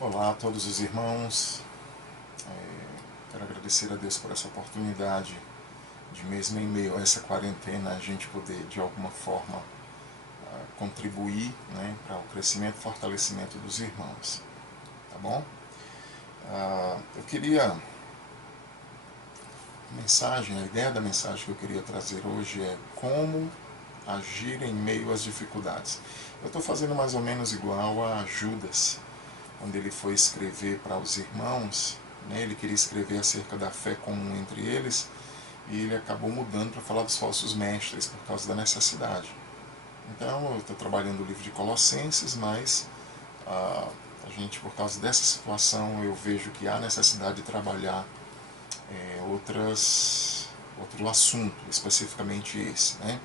Olá a todos os irmãos. Quero agradecer a Deus por essa oportunidade de, mesmo em meio a essa quarentena, a gente poder de alguma forma contribuir, né, para o crescimento e fortalecimento dos irmãos. Tá bom? Eu queria... A ideia da mensagem que eu queria trazer hoje é como agir em meio às dificuldades. Eu estou fazendo mais ou menos igual a Judas, quando ele foi escrever para os irmãos, né, ele queria escrever acerca da fé comum entre eles, e ele acabou mudando para falar dos falsos mestres, por causa da necessidade. Então, eu estou trabalhando o livro de Colossenses, mas a gente, por causa dessa situação, eu vejo que há necessidade de trabalhar outro assunto, especificamente esse, né?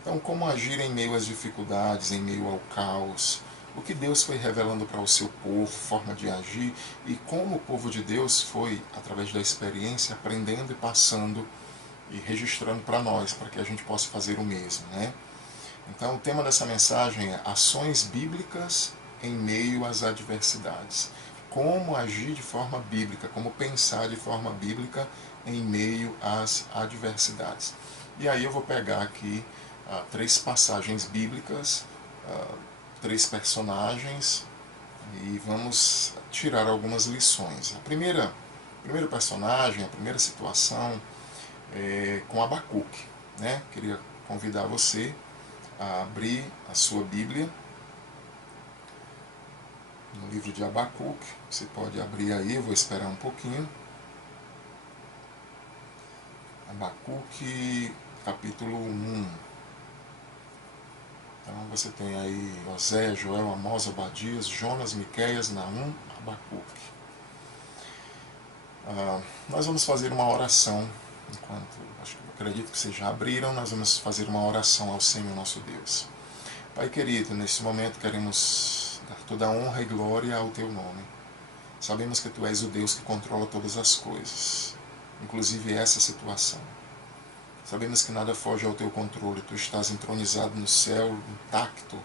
Então, como agir em meio às dificuldades, em meio ao caos, o que Deus foi revelando para o seu povo, forma de agir, e como o povo de Deus foi, através da experiência, aprendendo e passando e registrando para nós, para que a gente possa fazer o mesmo, né? Então, o tema dessa mensagem é ações bíblicas em meio às adversidades. Como agir de forma bíblica, como pensar de forma bíblica em meio às adversidades. E aí eu vou pegar aqui três passagens bíblicas, três personagens, e vamos tirar algumas lições. O primeiro personagem, a primeira situação é com Abacuque, né? Queria convidar você a abrir a sua Bíblia no livro de Abacuque. Você pode abrir aí, eu vou esperar um pouquinho. Abacuque, capítulo 1. Então você tem aí Oséias, Joel, Amós, Obadias, Jonas, Miqueias, Naum, Abacuque. Nós vamos fazer uma oração, acredito que vocês já abriram, nós vamos fazer uma oração ao Senhor nosso Deus. Pai querido, nesse momento queremos dar toda a honra e glória ao Teu nome. Sabemos que Tu és o Deus que controla todas as coisas, inclusive essa situação. Sabemos que nada foge ao Teu controle, Tu estás entronizado no céu, intacto,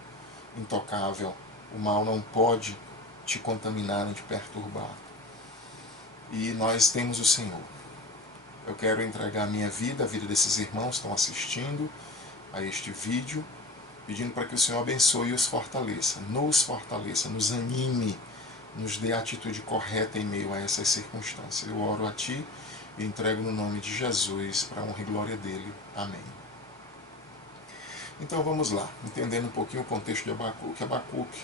intocável. O mal não pode te contaminar nem te perturbar. E nós temos o Senhor. Eu quero entregar a minha vida, a vida desses irmãos que estão assistindo a este vídeo, pedindo para que o Senhor abençoe e os fortaleça, nos anime, nos dê a atitude correta em meio a essas circunstâncias. Eu oro a Ti e entrego no nome de Jesus, para a honra e glória dEle. Amém. Então vamos lá, entendendo um pouquinho o contexto de Abacuque. Abacuque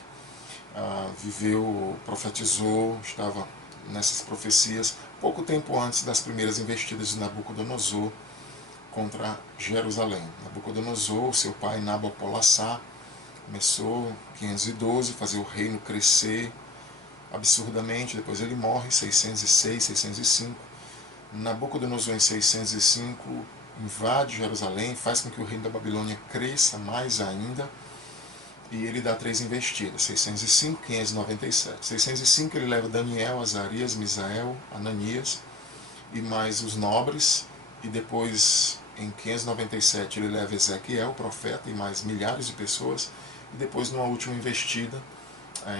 viveu, profetizou, estava nessas profecias pouco tempo antes das primeiras investidas de Nabucodonosor contra Jerusalém. Nabucodonosor, seu pai Nabopolassar, começou em 512 a fazer o reino crescer absurdamente. Depois ele morre em 606, 605. Nabucodonosor, em 605, invade Jerusalém, faz com que o reino da Babilônia cresça mais ainda, e ele dá três investidas, 605, 597. 605 ele leva Daniel, Azarias, Misael, Ananias e mais os nobres, e depois em 597 ele leva Ezequiel, o profeta, e mais milhares de pessoas, e depois numa última investida,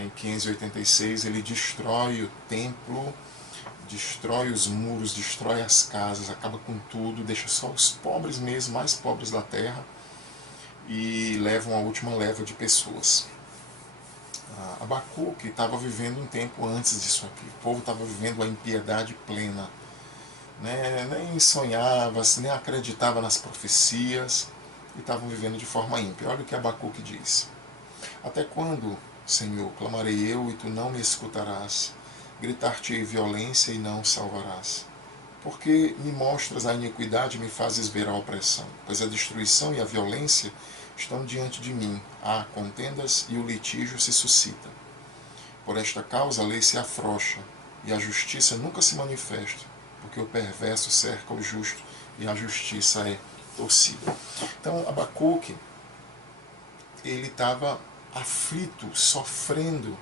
em 586, ele destrói o templo, destrói os muros, destrói as casas, acaba com tudo, deixa só os pobres mesmo, mais pobres da terra, e levam a última leva de pessoas. Abacuque estava vivendo um tempo antes disso aqui. O povo estava vivendo a impiedade plena, né? Nem sonhava, nem acreditava nas profecias, e estavam vivendo de forma ímpia. Olha o que Abacuque diz: até quando, Senhor, clamarei eu e Tu não me escutarás? Gritar-te-ei violência e não salvarás. Porque me mostras a iniquidade e me fazes ver a opressão, pois a destruição e a violência estão diante de mim, há contendas e o litígio se suscita. Por esta causa a lei se afrouxa e a justiça nunca se manifesta, porque o perverso cerca o justo e a justiça é torcida. Então Abacuque, ele estava aflito, sofrendo,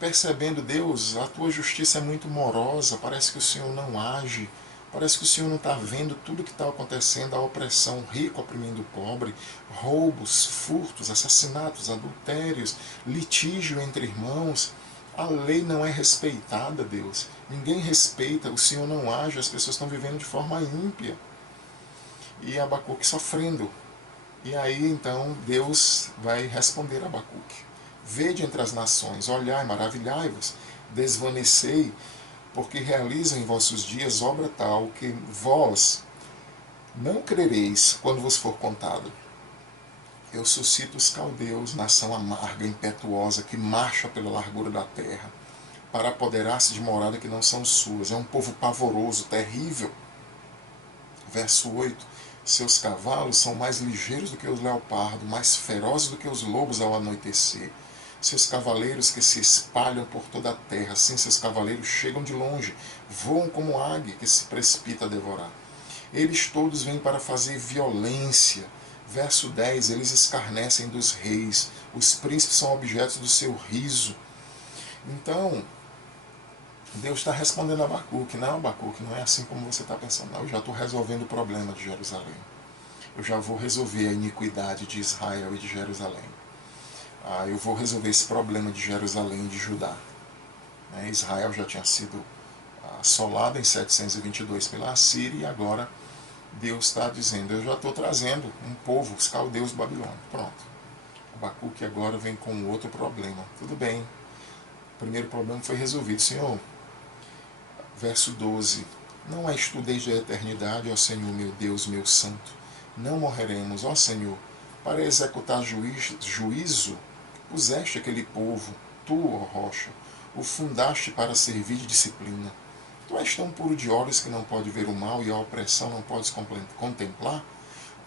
percebendo: Deus, a Tua justiça é muito morosa, parece que o Senhor não age, parece que o Senhor não está vendo tudo o que está acontecendo, a opressão, o rico oprimindo o pobre, roubos, furtos, assassinatos, adultérios, litígio entre irmãos, A lei não é respeitada, Deus. Ninguém respeita, o Senhor não age, as pessoas estão vivendo de forma ímpia. E Abacuque sofrendo. E aí então Deus vai responder a Abacuque: vede entre as nações, olhai, maravilhai-vos, desvanecei, porque realizo em vossos dias obra tal que vós não crereis quando vos for contado. Eu suscito os caldeus, nação amarga, impetuosa, que marcha pela largura da terra, para apoderar-se de morada que não são suas. É um povo pavoroso, terrível. Verso 8: seus cavalos são mais ligeiros do que os leopardos, mais ferozes do que os lobos ao anoitecer. Seus cavaleiros que se espalham por toda a terra, sim, seus cavaleiros chegam de longe, voam como águia que se precipita a devorar. Eles todos vêm para fazer violência. Verso 10: eles escarnecem dos reis, os príncipes são objetos do seu riso. Então, Deus está respondendo a Abacuque: não, Abacuque, não é assim como você está pensando. Não, eu já estou resolvendo o problema de Jerusalém. Eu já vou resolver a iniquidade de Israel e de Jerusalém. Eu vou resolver esse problema de Jerusalém e de Judá. Israel já tinha sido assolado em 722 pela Assíria, e agora Deus está dizendo: eu já estou trazendo um povo, os caldeus babilônicos. Pronto. Abacuque agora vem com outro problema. Tudo bem. O primeiro problema foi resolvido. Senhor, verso 12: não és tu desde a eternidade, ó Senhor meu Deus, meu santo. Não morreremos, ó Senhor, para executar juízo. Puseste aquele povo, tu, ó rocha, o fundaste para servir de disciplina. Tu és tão puro de olhos que não pode ver o mal e a opressão não podes contemplar?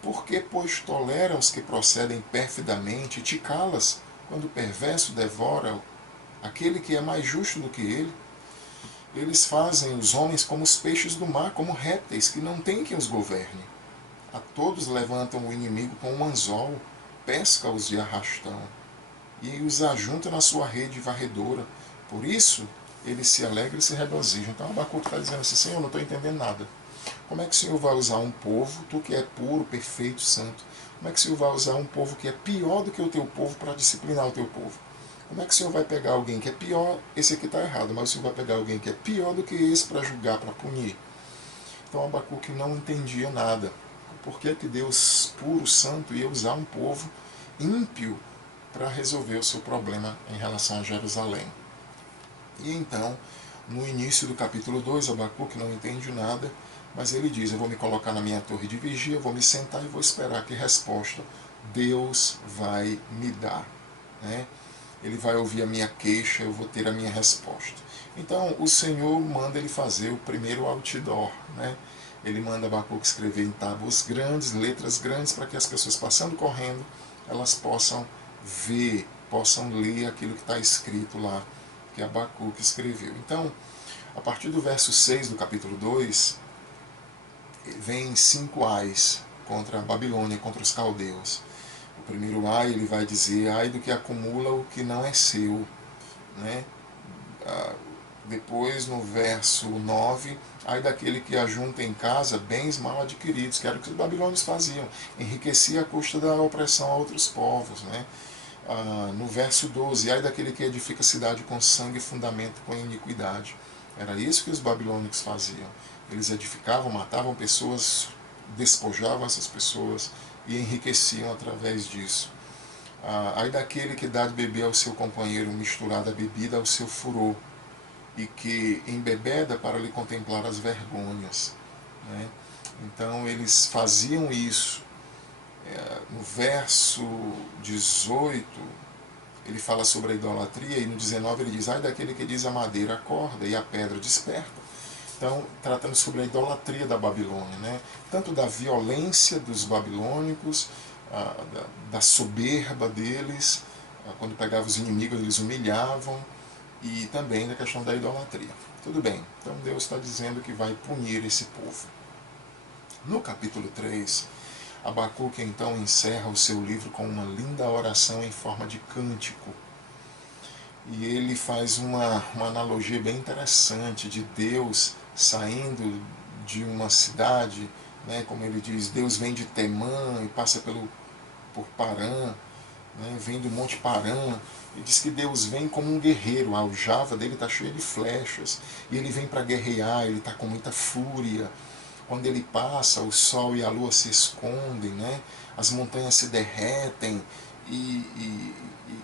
Por que, pois, tolera os que procedem perfidamente e te calas quando o perverso devora aquele que é mais justo do que ele? Eles fazem os homens como os peixes do mar, como répteis que não tem quem os governe. A todos levantam o inimigo com um anzol, pesca-os de arrastão e os ajunta na sua rede varredora. Por isso, eles se alegram e se regozijam. Então Abacuque está dizendo assim: Senhor, eu não estou entendendo nada. Como é que o Senhor vai usar um povo, tu que é puro, perfeito, santo, como é que o Senhor vai usar um povo que é pior do que o teu povo para disciplinar o teu povo? Como é que o Senhor vai pegar alguém que é pior, esse aqui está errado, mas o Senhor vai pegar alguém que é pior do que esse para julgar, para punir? Então Abacuque não entendia nada. Por que Deus, puro, santo, ia usar um povo ímpio para resolver o seu problema em relação a Jerusalém? E então, no início do capítulo 2, Abacuque não entende nada, mas ele diz: eu vou me colocar na minha torre de vigia, vou me sentar e vou esperar que resposta Deus vai me dar. Ele vai ouvir a minha queixa, eu vou ter a minha resposta. Então o Senhor manda ele fazer o primeiro outdoor. Ele manda Abacuque escrever em tábuas grandes, letras grandes, para que as pessoas passando correndo, elas possam ver, possam ler aquilo que está escrito lá, que Abacuque escreveu. Então, a partir do verso 6 do capítulo 2, vem 5 ais contra a Babilônia, contra os caldeus. O primeiro ai, ele vai dizer: ai do que acumula o que não é seu. Depois, no verso 9, ai daquele que ajunta em casa bens mal adquiridos, que era o que os babilônios faziam, enriquecia à custa da opressão a outros povos. No verso 12, ai daquele que edifica a cidade com sangue e fundamento com iniquidade. Era isso que os babilônicos faziam. Eles edificavam, matavam pessoas, despojavam essas pessoas e enriqueciam através disso. Ai daquele que dá de beber ao seu companheiro misturada a bebida ao seu furor, e que embebeda para lhe contemplar as vergonhas. Então eles faziam isso. No verso 18, ele fala sobre a idolatria, e no 19 ele diz: ai daquele que diz a madeira acorda e a pedra desperta. Então, tratando sobre a idolatria da Babilônia, tanto da violência dos babilônicos, da soberba deles, quando pegavam os inimigos eles humilhavam, e também da questão da idolatria. Tudo bem, então Deus está dizendo que vai punir esse povo. No capítulo 3, Abacuque então encerra o seu livro com uma linda oração em forma de cântico. E ele faz uma analogia bem interessante de Deus saindo de uma cidade, como ele diz: Deus vem de Temã e passa por Parã, né? Vem do Monte Parã, e diz que Deus vem como um guerreiro, a aljava dele está cheia de flechas, e ele vem para guerrear, ele está com muita fúria. Quando ele passa, o sol e a lua se escondem, né? As montanhas se derretem, e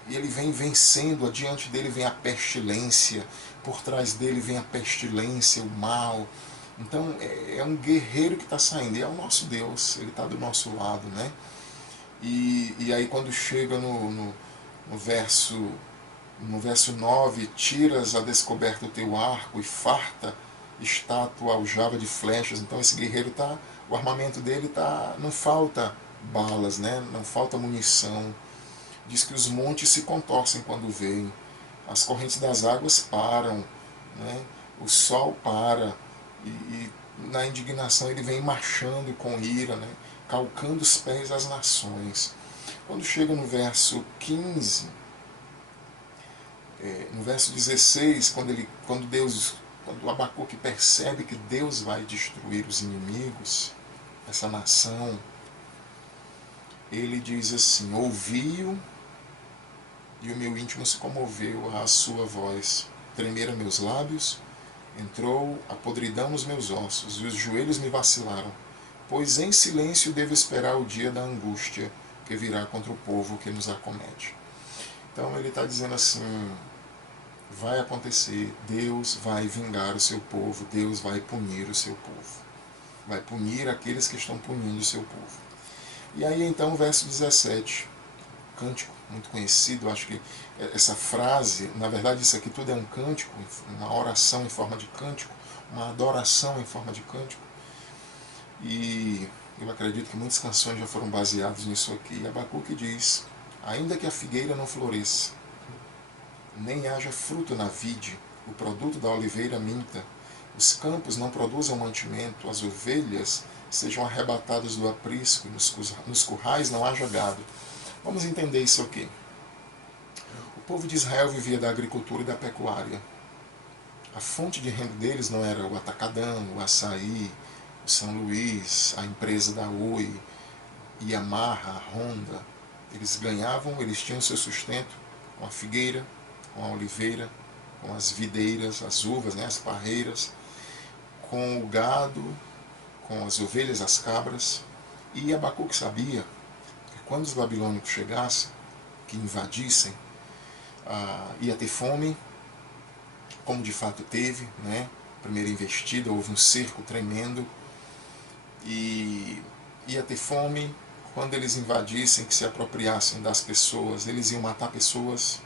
ele vem vencendo, adiante dele vem a pestilência, por trás dele vem a pestilência, o mal. Então é um guerreiro que está saindo, e é o nosso Deus, ele está do nosso lado, né? E aí quando chega no verso 9, tiras a descoberta o teu arco e farta está a tua aljava de flechas. Então esse guerreiro tá, o armamento dele tá, não falta balas, né? Não falta munição. Diz que os montes se contorcem quando vêm, as correntes das águas param, né? O sol para, e na indignação ele vem marchando com ira, né? Calcando os pés às nações. Quando chega no verso 15, no verso 16, quando o Abacuque percebe que Deus vai destruir os inimigos, essa nação, ele diz assim: ouvi-o e o meu íntimo se comoveu à sua voz. Tremeram meus lábios, entrou a podridão nos meus ossos, e os joelhos me vacilaram. Pois em silêncio devo esperar o dia da angústia que virá contra o povo que nos acomete. Então ele está dizendo assim: vai acontecer, Deus vai vingar o seu povo, Deus vai punir o seu povo. Vai punir aqueles que estão punindo o seu povo. E aí então o verso 17, cântico muito conhecido, acho que essa frase, na verdade isso aqui tudo é um cântico, uma oração em forma de cântico, uma adoração em forma de cântico. E eu acredito que muitas canções já foram baseadas nisso aqui. Abacuque diz: ainda que a figueira não floresça, nem haja fruto na vide, o produto da oliveira minta, os campos não produzam mantimento, as ovelhas sejam arrebatadas do aprisco, e nos currais não haja gado. Vamos entender isso aqui. O povo de Israel vivia da agricultura e da pecuária. A fonte de renda deles não era o atacadão, o açaí, o São Luís, a empresa da Oi, Yamaha, a Honda. Eles ganhavam, eles tinham seu sustento com a figueira, com a oliveira, com as videiras, as uvas, né, as parreiras, com o gado, com as ovelhas, as cabras. E Abacuque sabia que quando os babilônicos chegassem, que invadissem, ia ter fome, como de fato teve, né? Primeira investida, houve um cerco tremendo, e ia ter fome. Quando eles invadissem, que se apropriassem das pessoas, eles iam matar pessoas,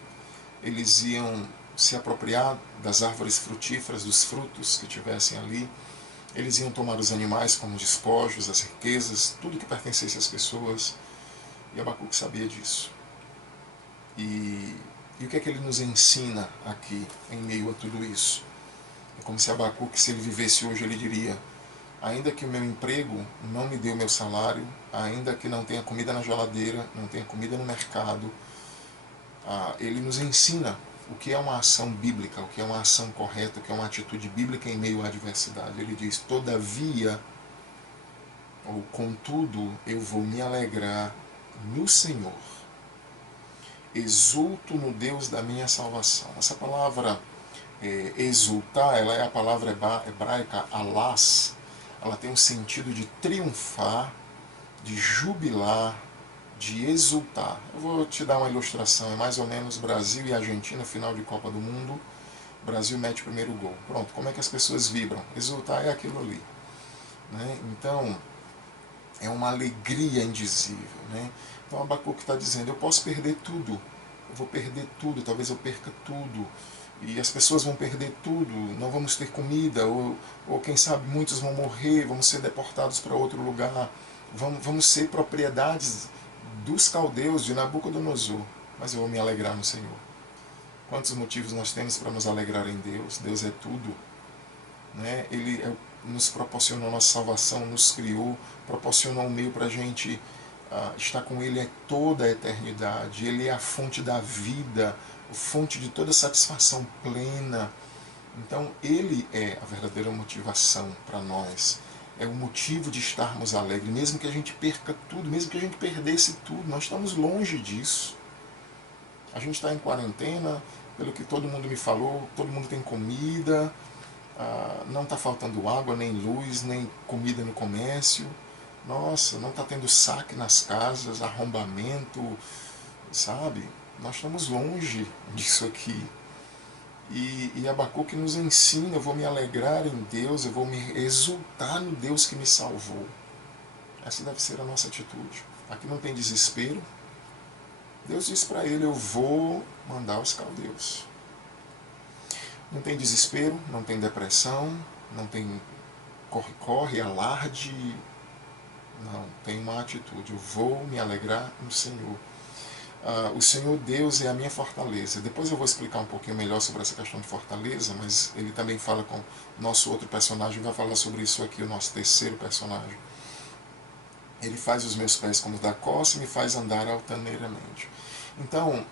eles iam se apropriar das árvores frutíferas, dos frutos que tivessem ali, eles iam tomar os animais como despojos, as riquezas, tudo que pertencesse às pessoas. E Abacuque sabia disso. E o que é que ele nos ensina aqui, em meio a tudo isso? É como se Abacuque, se ele vivesse hoje, ele diria: ainda que o meu emprego não me dê o meu salário, ainda que não tenha comida na geladeira, não tenha comida no mercado, ele nos ensina o que é uma ação bíblica, o que é uma ação correta, o que é uma atitude bíblica em meio à adversidade. Ele diz: todavia, ou contudo, eu vou me alegrar no Senhor, exulto no Deus da minha salvação. Essa palavra exultar, ela é a palavra hebraica alas. Ela tem um sentido de triunfar, de jubilar, de exultar. Eu vou te dar uma ilustração, é mais ou menos Brasil e Argentina, final de Copa do Mundo. Brasil mete o primeiro gol. Pronto, como é que as pessoas vibram? Exultar é aquilo ali, né? Então, é uma alegria indizível, né? Então Abacuque está dizendo: eu posso perder tudo, eu vou perder tudo, talvez eu perca tudo, e as pessoas vão perder tudo, não vamos ter comida, ou quem sabe muitos vão morrer, vamos ser deportados para outro lugar, vamos ser propriedades dos caldeus, de Nabucodonosor, mas eu vou me alegrar no Senhor. Quantos motivos nós temos para nos alegrar em Deus? Deus é tudo, né? Ele nos proporcionou a nossa salvação, nos criou, proporcionou um meio para a gente estar com Ele toda a eternidade. Ele é a fonte da vida, a fonte de toda satisfação plena. Então Ele é a verdadeira motivação para nós. É o motivo de estarmos alegres, mesmo que a gente perca tudo, mesmo que a gente perdesse tudo, nós estamos longe disso. A gente está em quarentena, pelo que todo mundo me falou, todo mundo tem comida, não está faltando água, nem luz, nem comida no comércio. Nossa, não está tendo saque nas casas, arrombamento, sabe? Nós estamos longe disso aqui. E Abacuque nos ensina, eu vou me alegrar em Deus, eu vou me exultar no Deus que me salvou. Essa deve ser a nossa atitude. Aqui não tem desespero. Deus diz para ele, eu vou mandar os caldeus. Não tem desespero, não tem depressão, não tem corre-corre, alarde. Não, tem uma atitude, eu vou me alegrar no Senhor. O Senhor Deus é a minha fortaleza. Depois eu vou explicar um pouquinho melhor sobre essa questão de fortaleza, mas ele também fala com o nosso outro personagem, vai falar sobre isso aqui, o nosso terceiro personagem. Ele faz os meus pés como da costa e me faz andar altaneiramente. Então,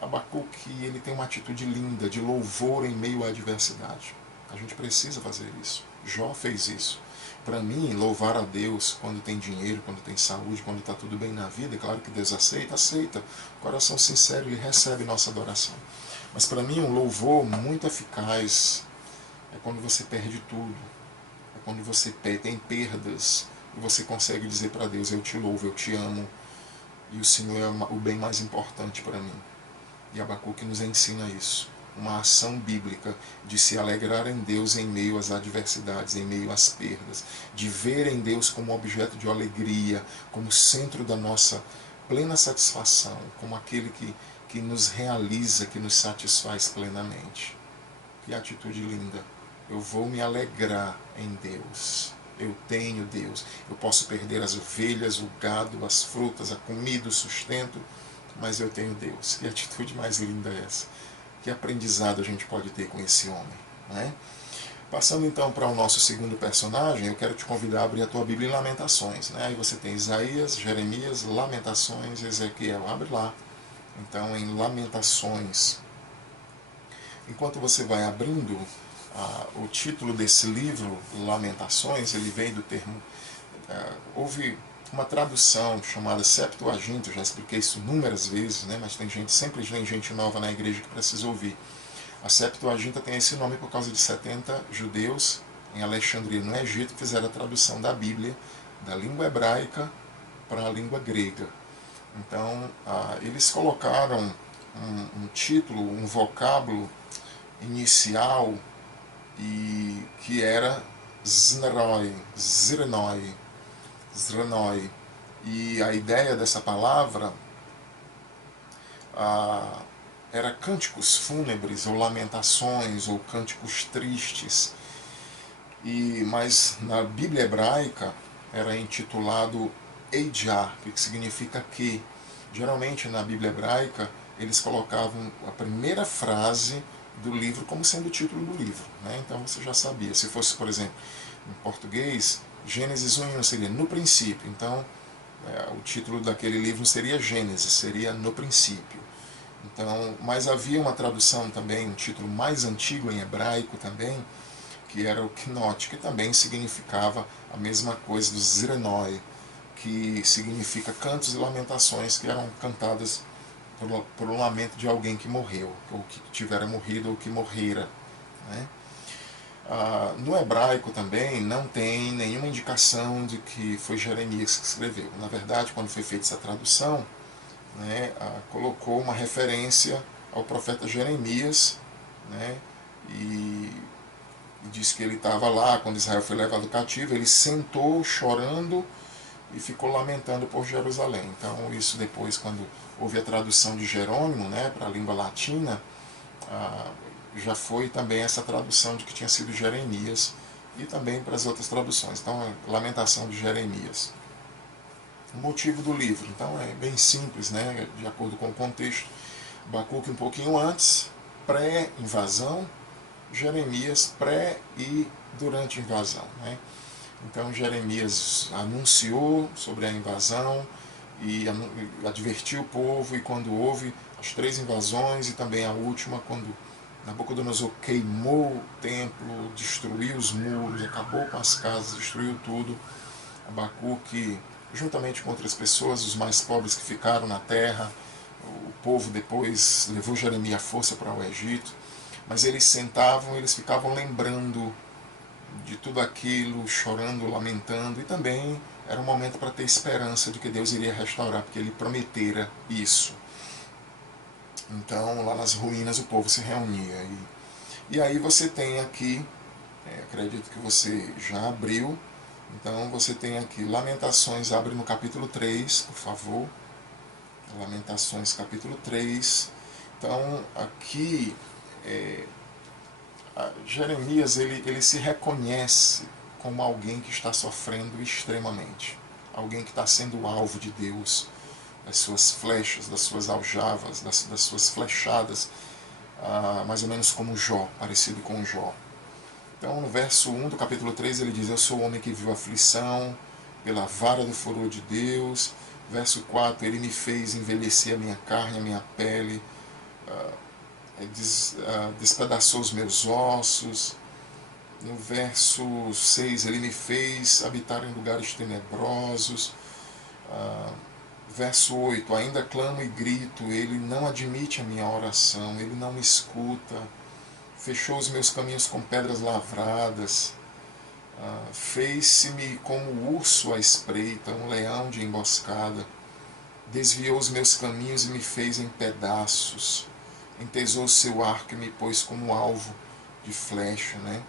Abacuque, ele tem uma atitude linda, de louvor em meio à adversidade. A gente precisa fazer isso. Jó fez isso. Para mim, louvar a Deus quando tem dinheiro, quando tem saúde, quando está tudo bem na vida, é claro que Deus aceita, aceita. Coração sincero, Ele recebe nossa adoração. Mas para mim, um louvor muito eficaz é quando você perde tudo. É quando você tem perdas e você consegue dizer para Deus, eu te louvo, eu te amo, e o Senhor é o bem mais importante para mim. E Abacuque nos ensina isso. Uma ação bíblica de se alegrar em Deus em meio às adversidades, em meio às perdas, de ver em Deus como objeto de alegria, como centro da nossa plena satisfação, como aquele que nos realiza, que nos satisfaz plenamente. Que atitude linda! Eu vou me alegrar em Deus. Eu tenho Deus. Eu posso perder as ovelhas, o gado, as frutas, a comida, o sustento, mas eu tenho Deus. Que atitude mais linda é essa? Que aprendizado a gente pode ter com esse homem, né? Passando então para o nosso segundo personagem, eu quero te convidar a abrir a tua Bíblia em Lamentações, né? Aí você tem Isaías, Jeremias, Lamentações, Ezequiel. Abre lá. Então, em Lamentações. Enquanto você vai abrindo, o título desse livro, Lamentações, ele vem do termo... houve uma tradução chamada Septuaginta, eu já expliquei isso inúmeras vezes, né, mas sempre tem gente nova na igreja que precisa ouvir. A Septuaginta tem esse nome por causa de 70 judeus em Alexandria, no Egito, que fizeram a tradução da Bíblia da língua hebraica para a língua grega. Então, eles colocaram um título, um vocábulo inicial, e que era Zrenoi. E a ideia dessa palavra era cânticos fúnebres, ou lamentações, ou cânticos tristes. Mas na Bíblia hebraica era intitulado Eidjar, que significa que. Geralmente na Bíblia hebraica eles colocavam a primeira frase do livro como sendo o título do livro, né? Então você já sabia. Se fosse, por exemplo, em português, Gênesis 1:1 seria no princípio. Então, o título daquele livro seria Gênesis, seria no princípio. Então, mas havia uma tradução também, um título mais antigo em hebraico também, que era o Knot, que também significava a mesma coisa do Zrenoi, que significa cantos e lamentações que eram cantadas por um lamento de alguém que morreu, ou que tivera morrido, ou que morrera, né? No hebraico também não tem nenhuma indicação de que foi Jeremias que escreveu. Na verdade, quando foi feita essa tradução, né, colocou uma referência ao profeta Jeremias, né, e diz que ele estava lá quando Israel foi levado cativo, ele sentou chorando e ficou lamentando por Jerusalém. Então isso depois, quando houve a tradução de Jerônimo, né, para a língua latina, já foi também essa tradução de que tinha sido Jeremias, e também para as outras traduções. Então, a lamentação de Jeremias. O motivo do livro, então, é bem simples, né, de acordo com o contexto. Abacuque um pouquinho antes, pré-invasão, Jeremias pré e durante a invasão, né? Então Jeremias anunciou sobre a invasão e advertiu o povo, e quando houve as 3 invasões e também a última, quando Nabucodonosor queimou o templo, destruiu os muros, acabou com as casas, destruiu tudo, Abacuque, juntamente com outras pessoas, os mais pobres que ficaram na terra, O povo depois levou Jeremias à força para o Egito, mas eles sentavam, eles ficavam lembrando de tudo aquilo, chorando, lamentando, e também era um momento para ter esperança de que Deus iria restaurar, porque Ele prometera isso. Então, lá nas ruínas o povo se reunia. E aí você tem aqui, acredito que você já abriu, então você tem aqui Lamentações, abre no capítulo 3, por favor. Lamentações, capítulo 3. Então, aqui, Jeremias, ele se reconhece como alguém que está sofrendo extremamente. Alguém que está sendo alvo de Deus, das suas flechas, das suas aljavas, das suas flechadas, mais ou menos como Jó, parecido com Jó. Então, no verso 1 do capítulo 3, ele diz: eu sou o homem que viu aflição, pela vara do furor de Deus. Verso 4, ele me fez envelhecer a minha carne, a minha pele, despedaçou os meus ossos. No verso 6, ele me fez habitar em lugares tenebrosos. Verso 8, ainda clamo e grito, ele não admite a minha oração, ele não me escuta. Fechou os meus caminhos com pedras lavradas. Fez-se-me como o urso à espreita, um leão de emboscada. Desviou os meus caminhos e me fez em pedaços. Entesou o seu arco e me pôs como alvo de flecha, né?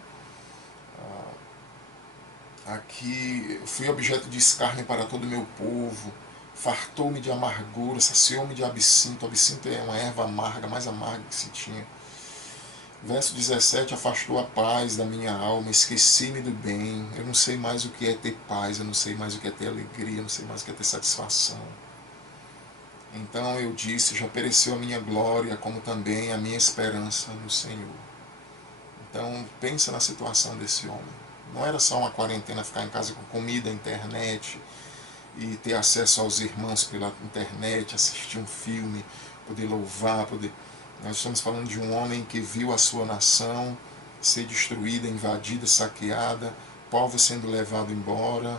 Aqui fui objeto de escárnio para todo o meu povo. Fartou-me de amargura, saciou-me de absinto. Absinto é uma erva amarga, mais amarga que se tinha. Verso 17, afastou a paz da minha alma, esqueci-me do bem. Eu não sei mais o que é ter paz, eu não sei mais o que é ter alegria, eu não sei mais o que é ter satisfação. Então eu disse, já pereceu a minha glória, como também a minha esperança no Senhor. Então pensa na situação desse homem. Não era só uma quarentena, ficar em casa com comida, internet, e ter acesso aos irmãos pela internet, assistir um filme, poder louvar, poder... Nós estamos falando de um homem que viu a sua nação ser destruída, invadida, saqueada, povo sendo levado embora,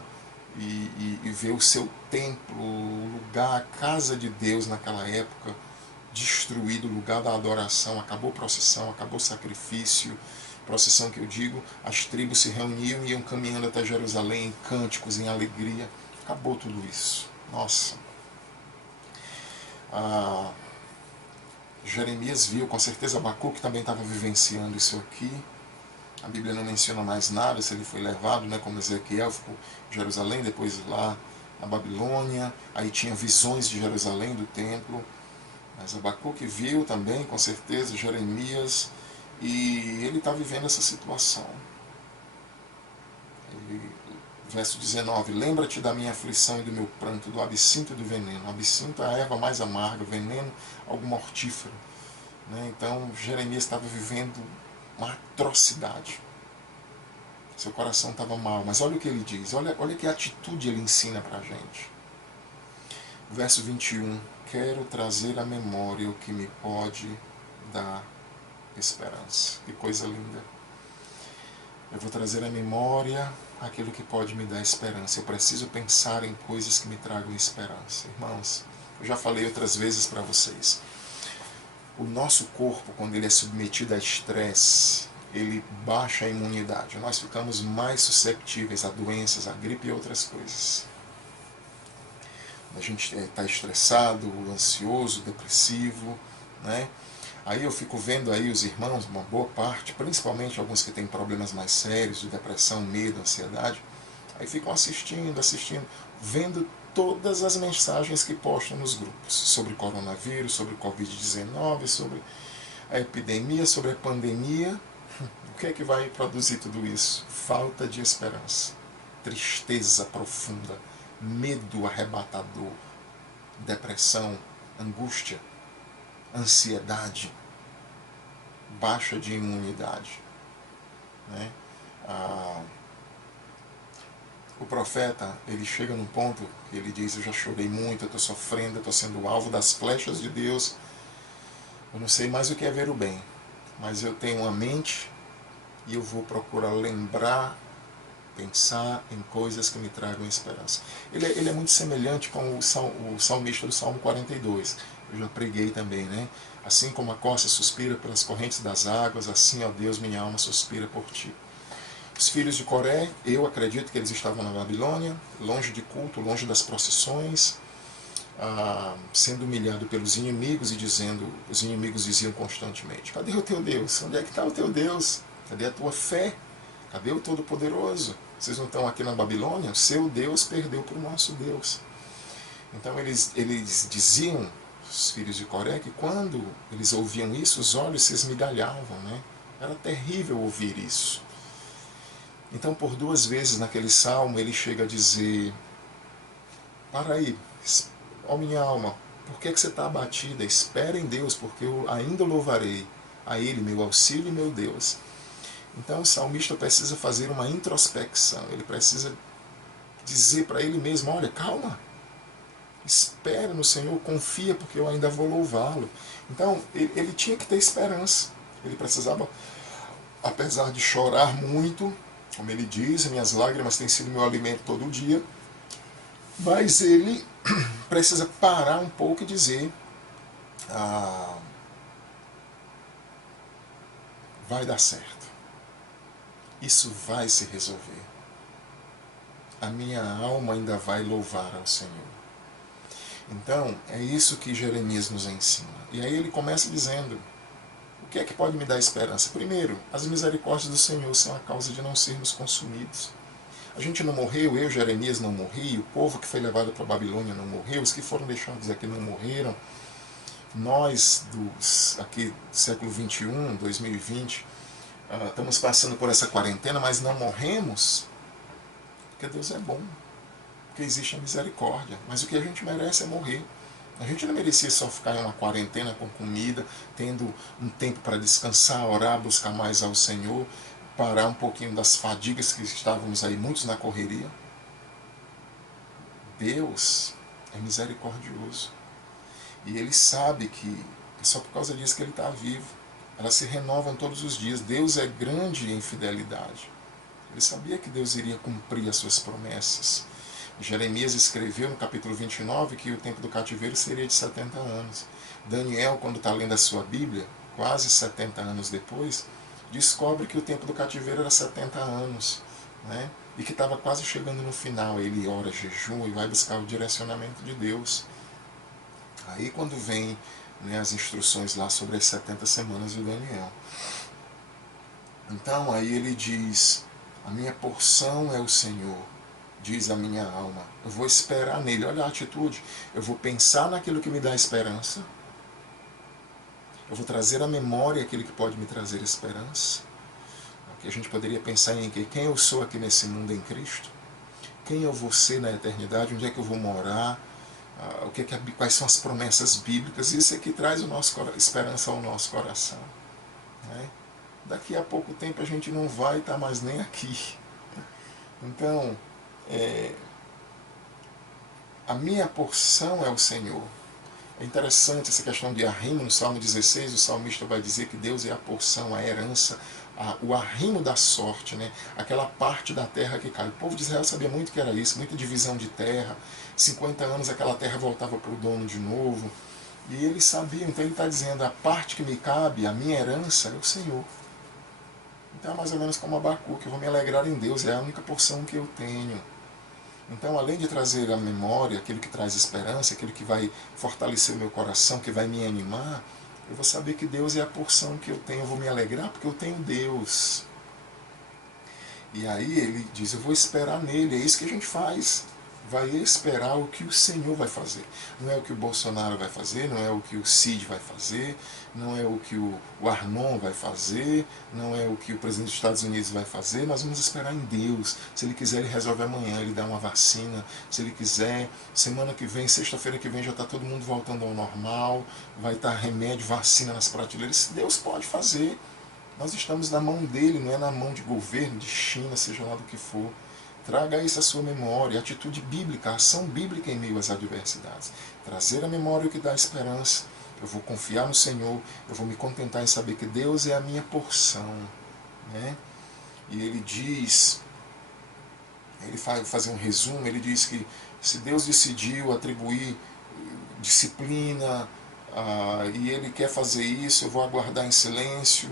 e ver o seu templo, o lugar, a casa de Deus naquela época, destruído, o lugar da adoração. Acabou a procissão, acabou o sacrifício. Procissão que eu digo, as tribos se reuniam e iam caminhando até Jerusalém, em cânticos, em alegria. Acabou tudo isso. Nossa. Jeremias viu, com certeza Abacuque também estava vivenciando isso aqui. A Bíblia não menciona mais nada, se ele foi levado, né, como Ezequiel, ficou em Jerusalém, depois lá na Babilônia. Aí tinha visões de Jerusalém, do templo. Mas Abacuque viu também, com certeza, Jeremias, e ele está vivendo essa situação. Verso 19, lembra-te da minha aflição e do meu pranto, do absinto e do veneno. O absinto é a erva mais amarga, o veneno, algo mortífero. Né? Então, Jeremias estava vivendo uma atrocidade. Seu coração estava mal. Mas olha o que ele diz, olha que atitude ele ensina para a gente. Verso 21, quero trazer à memória o que me pode dar esperança. Que coisa linda. Eu vou trazer à memória aquilo que pode me dar esperança. Eu preciso pensar em coisas que me tragam esperança. Irmãos, eu já falei outras vezes para vocês. O nosso corpo, quando ele é submetido a estresse, ele baixa a imunidade. Nós ficamos mais susceptíveis a doenças, a gripe e outras coisas. A gente está estressado, ansioso, depressivo, né? Aí eu fico vendo aí os irmãos, uma boa parte, principalmente alguns que têm problemas mais sérios, de depressão, medo, ansiedade, aí ficam assistindo, vendo todas as mensagens que postam nos grupos, sobre coronavírus, sobre Covid-19, sobre a epidemia, sobre a pandemia. O que é que vai produzir tudo isso? Falta de esperança, tristeza profunda, medo arrebatador, depressão, angústia, ansiedade, baixa de imunidade. Né? O profeta, ele chega num ponto que ele diz, eu já chorei muito, eu estou sofrendo, eu estou sendo alvo das flechas de Deus, eu não sei mais o que é ver o bem, mas eu tenho uma mente e eu vou procurar lembrar, pensar em coisas que me tragam esperança. Ele é muito semelhante com o salmista do Salmo 42. eu já preguei também, né? Assim como a costa suspira pelas correntes das águas, assim, ó Deus, minha alma suspira por ti. Os filhos de Coré, eu acredito que eles estavam na Babilônia, longe de culto, longe das procissões, sendo humilhado pelos inimigos e dizendo, os inimigos diziam constantemente: cadê o teu Deus? Onde é que está o teu Deus? Cadê a tua fé? Cadê o Todo-Poderoso? Vocês não estão aqui na Babilônia? O seu Deus perdeu para o nosso Deus. Então eles diziam, os filhos de Coré, que quando eles ouviam isso, os olhos se esmigalhavam, né? Era terrível ouvir isso. Então, por 2 vezes naquele salmo, ele chega a dizer: para aí, ó minha alma, por que você está abatida? Espera em Deus, porque eu ainda louvarei a Ele, meu auxílio e meu Deus. Então o salmista precisa fazer uma introspecção, ele precisa dizer para ele mesmo: olha, calma, espera no Senhor, confia, porque eu ainda vou louvá-lo. Então ele tinha que ter esperança, ele precisava, apesar de chorar muito, como ele diz, minhas lágrimas têm sido meu alimento todo dia, mas ele precisa parar um pouco e dizer: vai dar certo, isso vai se resolver, a minha alma ainda vai louvar ao Senhor. Então é isso que Jeremias nos ensina. E aí ele começa dizendo: o que é que pode me dar esperança? Primeiro, as misericórdias do Senhor são a causa de não sermos consumidos. A gente não morreu, eu, Jeremias, não morri, o povo que foi levado para a Babilônia não morreu, os que foram deixados aqui não morreram. Nós, aqui do século 21, 2020, estamos passando por essa quarentena, mas não morremos, porque Deus é bom, porque existe a misericórdia. Mas o que a gente merece é morrer. A gente não merecia só ficar em uma quarentena com comida, tendo um tempo para descansar, orar, buscar mais ao Senhor, parar um pouquinho das fadigas que estávamos aí, muitos na correria. Deus é misericordioso. E Ele sabe que é só por causa disso que Ele está vivo. Elas se renovam todos os dias. Deus é grande em fidelidade. Ele sabia que Deus iria cumprir as suas promessas. Jeremias escreveu no capítulo 29 que o tempo do cativeiro seria de 70 anos. Daniel, quando está lendo a sua Bíblia, quase 70 anos depois, descobre que o tempo do cativeiro era 70 anos, né? E que estava quase chegando no final. Ele ora, jejum e vai buscar o direcionamento de Deus. Aí quando vem, né, as instruções lá sobre as 70 semanas de Daniel. Então aí ele diz: a minha porção é o Senhor, diz a minha alma, eu vou esperar nele. Olha a atitude: eu vou pensar naquilo que me dá esperança, eu vou trazer à memória aquilo que pode me trazer esperança. Aqui a gente poderia pensar em quem eu sou aqui nesse mundo em Cristo, quem eu vou ser na eternidade, onde é que eu vou morar, quais são as promessas bíblicas. Isso é que traz esperança ao nosso coração, né? Daqui a pouco tempo a gente não vai estar mais nem aqui. Então, a minha porção é o Senhor. É interessante essa questão de arrimo. No Salmo 16, o salmista vai dizer que Deus é a porção, a herança, o arrimo da sorte, né? Aquela parte da terra que cai. O povo de Israel sabia muito que era isso, muita divisão de terra. 50 anos aquela terra voltava para o dono de novo. E eles sabiam, então ele está dizendo: a parte que me cabe, a minha herança, é o Senhor. Então é mais ou menos como Abacuque: eu vou me alegrar em Deus, é a única porção que eu tenho. Então, além de trazer à memória aquilo que traz esperança, aquilo que vai fortalecer o meu coração, que vai me animar, eu vou saber que Deus é a porção que eu tenho. Eu vou me alegrar porque eu tenho Deus. E aí ele diz: eu vou esperar nele. É isso que a gente faz. Vai esperar o que o Senhor vai fazer. Não é o que o Bolsonaro vai fazer, não é o que o Cid vai fazer, não é o que o Arnon vai fazer, não é o que o presidente dos Estados Unidos vai fazer. Nós vamos esperar em Deus. Se ele quiser, ele resolve amanhã, ele dá uma vacina. Se ele quiser, semana que vem, sexta-feira que vem, já está todo mundo voltando ao normal, vai estar remédio, vacina nas prateleiras. Deus pode fazer. Nós estamos na mão dele, não é na mão de governo, de China, seja lá do que for. Traga isso à sua memória, atitude bíblica, ação bíblica em meio às adversidades. Trazer à memória o que dá esperança. Eu vou confiar no Senhor, eu vou me contentar em saber que Deus é a minha porção, né? E ele diz, ele vai fazer um resumo, ele diz que se Deus decidiu atribuir disciplina, e ele quer fazer isso, eu vou aguardar em silêncio,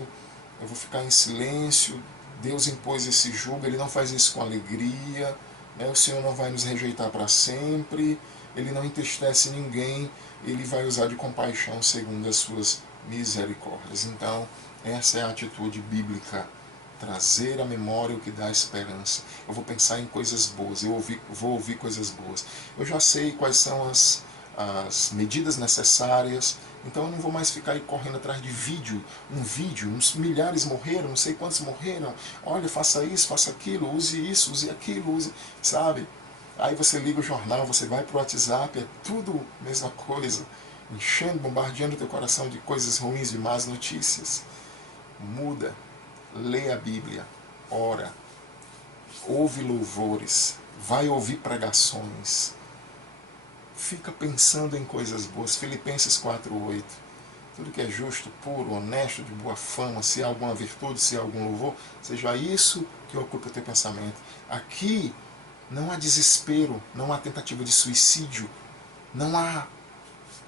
eu vou ficar em silêncio. Deus impôs esse jugo, ele não faz isso com alegria, né? O Senhor não vai nos rejeitar para sempre, ele não entristece ninguém, ele vai usar de compaixão segundo as suas misericórdias. Então, essa é a atitude bíblica, trazer à memória o que dá esperança. Eu vou pensar em coisas boas, vou ouvir coisas boas. Eu já sei quais são as medidas necessárias, então eu não vou mais ficar aí correndo atrás de vídeo, uns milhares morreram, não sei quantos morreram, olha, faça isso, faça aquilo, isso, use aquilo, sabe? Aí você liga o jornal, você vai para o WhatsApp, é tudo a mesma coisa, enchendo, bombardeando o teu coração de coisas ruins, de más notícias. Muda, lê a Bíblia, ora, ouve louvores, vai ouvir pregações, fica pensando em coisas boas. Filipenses 4:8. Tudo que é justo, puro, honesto, de boa fama, se há alguma virtude, se há algum louvor, seja isso que ocupe o teu pensamento. Aqui não há desespero, não há tentativa de suicídio, não há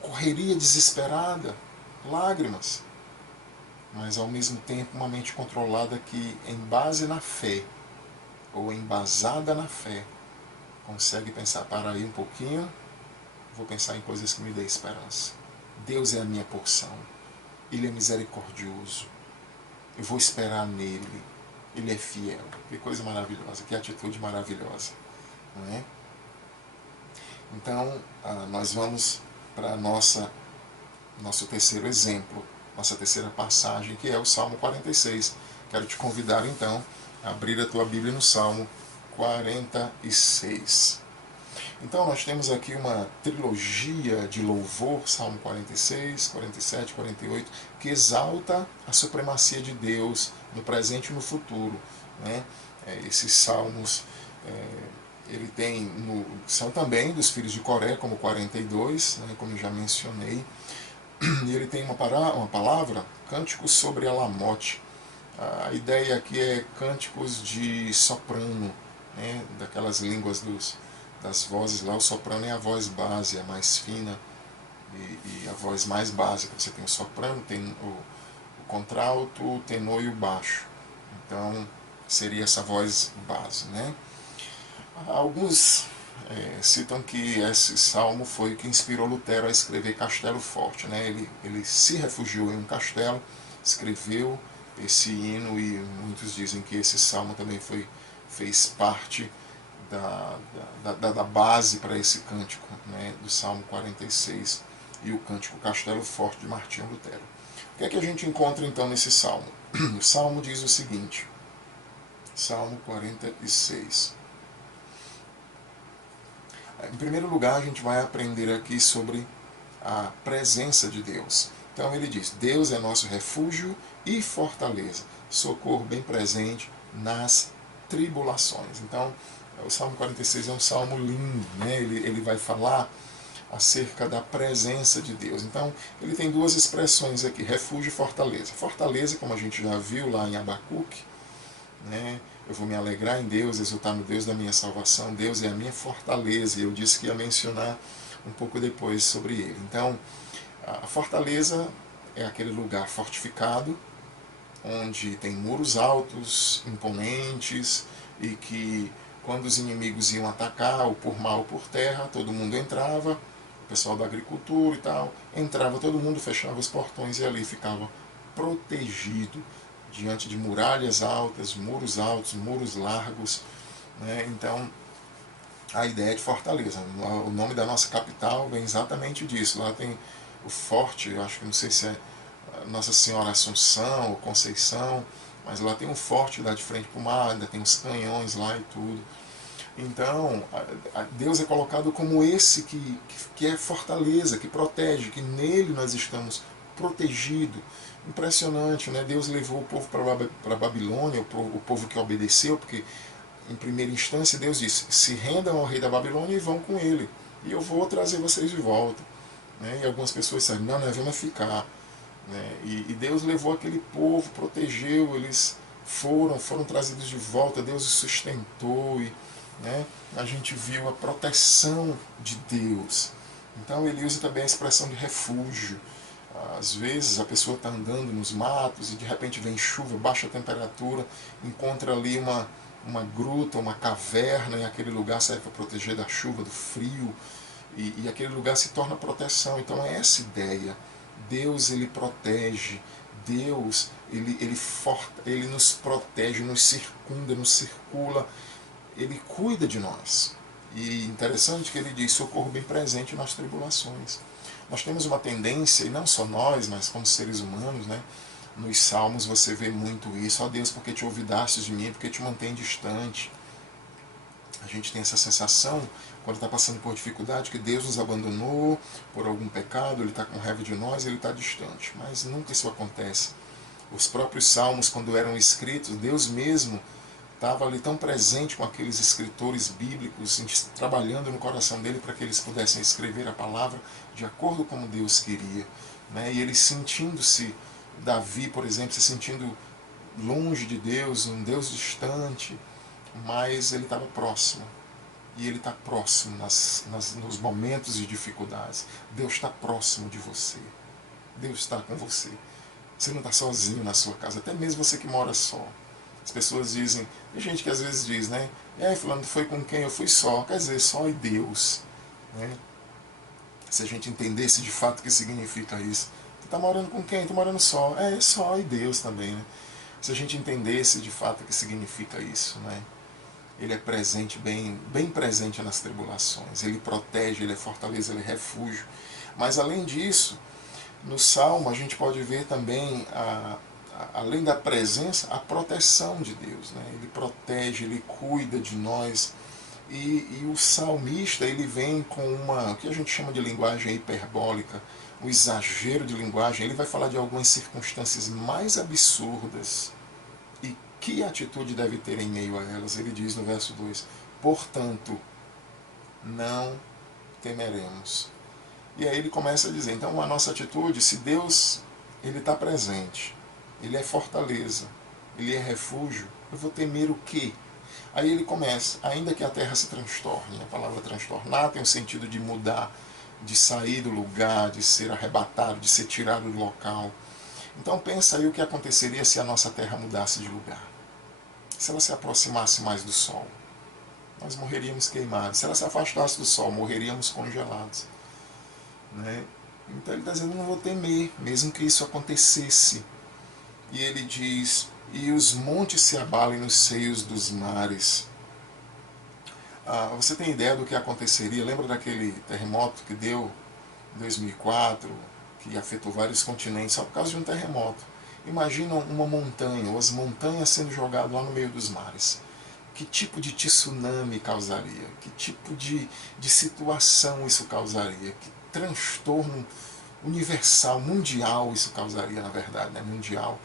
correria desesperada, lágrimas, mas ao mesmo tempo uma mente controlada que, em base na fé, ou embasada na fé, consegue pensar, para aí um pouquinho, vou pensar em coisas que me dêem esperança. Deus é a minha porção, Ele é misericordioso, eu vou esperar nele, Ele é fiel. Que coisa maravilhosa, que atitude maravilhosa, não é? Então, nós vamos para nosso terceiro exemplo, nossa terceira passagem, que é o Salmo 46. Quero te convidar, então, a abrir a tua Bíblia no Salmo 46. Então, nós temos aqui uma trilogia de louvor, Salmo 46, 47, 48, que exalta a supremacia de Deus no presente e no futuro, né? Esses salmos, ele tem são também dos filhos de Coré, como 42, né, como eu já mencionei, e ele tem uma palavra, cânticos sobre Alamote. A ideia aqui é cânticos de soprano, né, daquelas línguas das vozes lá. O soprano é a voz base, a mais fina, e a voz mais básica. Você tem o soprano, tem o contralto, o tenor e o baixo. Então, seria essa voz base, né? Alguns citam que esse salmo foi o que inspirou Lutero a escrever Castelo Forte, né? Ele se refugiou em um castelo, escreveu esse hino, e muitos dizem que esse salmo também fez parte da base para esse cântico, né, do Salmo 46 e o cântico Castelo Forte de Martinho Lutero. O que é que a gente encontra então nesse salmo? O salmo diz o seguinte, Salmo 46. Em primeiro lugar, a gente vai aprender aqui sobre a presença de Deus. Então ele diz, Deus é nosso refúgio e fortaleza, socorro bem presente nas tribulações. Então, o Salmo 46 é um salmo lindo, né? Ele vai falar acerca da presença de Deus. Então, ele tem duas expressões aqui, refúgio e fortaleza. Fortaleza, como a gente já viu lá em Abacuque, né? Eu vou me alegrar em Deus, exultar no Deus da minha salvação. Deus é a minha fortaleza, e eu disse que ia mencionar um pouco depois sobre ele. Então, a fortaleza é aquele lugar fortificado, onde tem muros altos, imponentes, e que quando os inimigos iam atacar, ou por mar ou por terra, todo mundo entrava, o pessoal da agricultura e tal, entrava todo mundo, fechava os portões e ali ficava protegido diante de muralhas altas, muros largos, né? Então, a ideia de fortaleza. O nome da nossa capital vem exatamente disso. Lá tem o forte, eu acho que não sei se é Nossa Senhora Assunção ou Conceição, mas lá tem um forte lá de frente para o mar, ainda tem os canhões lá e tudo. Então, Deus é colocado como esse que é fortaleza, que protege, que nele nós estamos protegidos. Impressionante, né? Deus levou o povo para a Babilônia, o povo que obedeceu, porque em primeira instância Deus disse, se rendam ao rei da Babilônia e vão com ele, e eu vou trazer vocês de volta. Né? E algumas pessoas disseram, não, nós vamos ficar. Né? E Deus levou aquele povo, protegeu, eles foram trazidos de volta, Deus os sustentou, e né, a gente viu a proteção de Deus. Então ele usa também a expressão de refúgio. Às vezes a pessoa está andando nos matos e de repente vem chuva, baixa temperatura, encontra ali uma gruta, uma caverna, e aquele lugar serve para proteger da chuva, do frio, e aquele lugar se torna proteção. Então é essa ideia. Deus, ele protege. Deus, ele nos protege, nos circunda, nos circula. Ele cuida de nós. E interessante que ele diz, socorro bem presente nas tribulações. Nós temos uma tendência, e não só nós, mas como seres humanos, né? Nos salmos você vê muito isso. Ó Deus, porque te olvidastes de mim, porque te mantém distante. A gente tem essa sensação, quando está passando por dificuldade, que Deus nos abandonou por algum pecado, Ele está com raiva de nós, Ele está distante. Mas nunca isso acontece. Os próprios salmos, quando eram escritos, Deus mesmo estava ali tão presente com aqueles escritores bíblicos, trabalhando no coração dele para que eles pudessem escrever a palavra de acordo com como Deus queria. Né? E ele sentindo-se, Davi, por exemplo, se sentindo longe de Deus, um Deus distante, mas ele estava próximo. E ele está próximo nos momentos de dificuldades. Deus está próximo de você. Deus está com você. Você não está sozinho na sua casa, até mesmo você que mora só. As pessoas dizem, tem gente que às vezes diz, né? E aí, fulano, foi com quem? Eu fui só. Quer dizer, só e Deus. Né? Se a gente entendesse de fato o que significa isso. Tu está morando com quem? Estou morando só. É, só e Deus também. Né? Se a gente entendesse de fato o que significa isso, né? Ele é presente, bem presente nas tribulações. Ele protege, ele é fortaleza, ele é refúgio. Mas além disso, no Salmo a gente pode ver também, além da presença, a proteção de Deus. Né? Ele protege, ele cuida de nós. E o salmista, ele vem com o que a gente chama de linguagem hiperbólica, um exagero de linguagem. Ele vai falar de algumas circunstâncias mais absurdas. E que atitude deve ter em meio a elas? Ele diz no verso 2, portanto, não temeremos. E aí ele começa a dizer, então a nossa atitude, se Deus ele está presente, ele é fortaleza, ele é refúgio, eu vou temer o quê? Aí ele começa, ainda que a terra se transtorne, a palavra transtornar tem o sentido de mudar, de sair do lugar, de ser arrebatado, de ser tirado do local. Então pensa aí o que aconteceria se a nossa terra mudasse de lugar. Se ela se aproximasse mais do sol, nós morreríamos queimados. Se ela se afastasse do sol, morreríamos congelados. Né? Então ele está dizendo, não vou temer, mesmo que isso acontecesse. E ele diz, e os montes se abalem nos seios dos mares. Você tem ideia do que aconteceria? Lembra daquele terremoto que deu em 2004, que afetou vários continentes só por causa de um terremoto? Imagina uma montanha, ou as montanhas sendo jogadas lá no meio dos mares. Que tipo de tsunami causaria? Que tipo de situação isso causaria? Que transtorno universal, mundial isso causaria, na verdade, né? Mundial.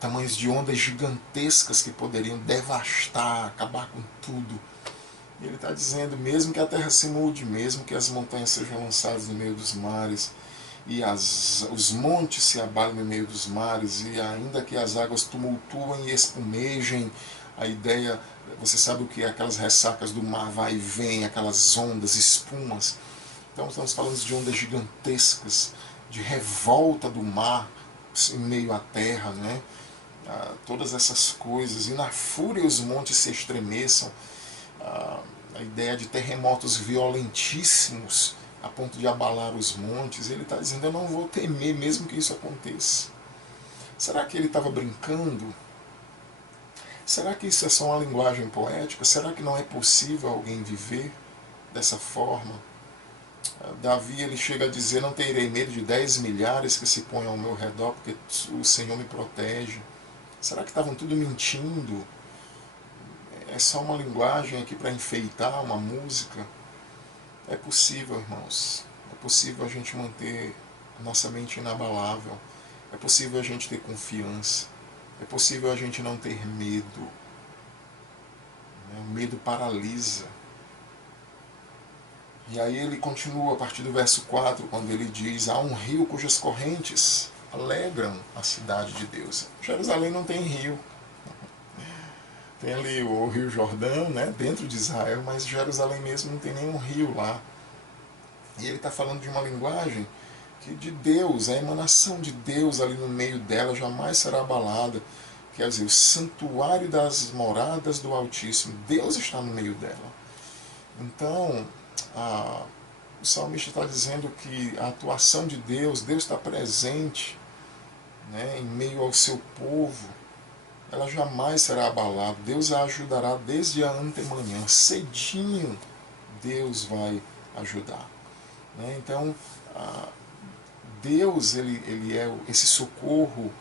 Tamanhos de ondas gigantescas que poderiam devastar, acabar com tudo. E ele está dizendo, mesmo que a terra se mude, mesmo que as montanhas sejam lançadas no meio dos mares, e os montes se abalem no meio dos mares, e ainda que as águas tumultuem e espumejem, a ideia, você sabe o que é aquelas ressacas do mar, vai e vem, aquelas ondas, espumas. Então estamos falando de ondas gigantescas, de revolta do mar em meio à terra, né? Todas essas coisas, e na fúria os montes se estremeçam, a ideia de terremotos violentíssimos a ponto de abalar os montes. Ele está dizendo, eu não vou temer mesmo que isso aconteça. Será que ele estava brincando? Será que isso é só uma linguagem poética? Será que não é possível alguém viver dessa forma? Davi ele chega a dizer, não terei medo de 10 milhares que se ponham ao meu redor, porque o Senhor me protege. Será que estavam tudo mentindo? É só uma linguagem aqui para enfeitar uma música? É possível, irmãos. É possível a gente manter a nossa mente inabalável. É possível a gente ter confiança. É possível a gente não ter medo. O medo paralisa. E aí ele continua a partir do verso 4, quando ele diz, há um rio cujas correntes alegram a cidade de Deus. Jerusalém não tem rio. Tem ali o Rio Jordão, né, dentro de Israel, mas Jerusalém mesmo não tem nenhum rio lá. E ele está falando de uma linguagem que de Deus, a emanação de Deus ali no meio dela jamais será abalada. Quer dizer, o santuário das moradas do Altíssimo, Deus está no meio dela. Então, o salmista está dizendo que a atuação de Deus, Deus está presente, né, em meio ao seu povo, ela jamais será abalada. Deus a ajudará desde a antemanhã, cedinho Deus vai ajudar. Né? Então, Deus ele é esse socorro.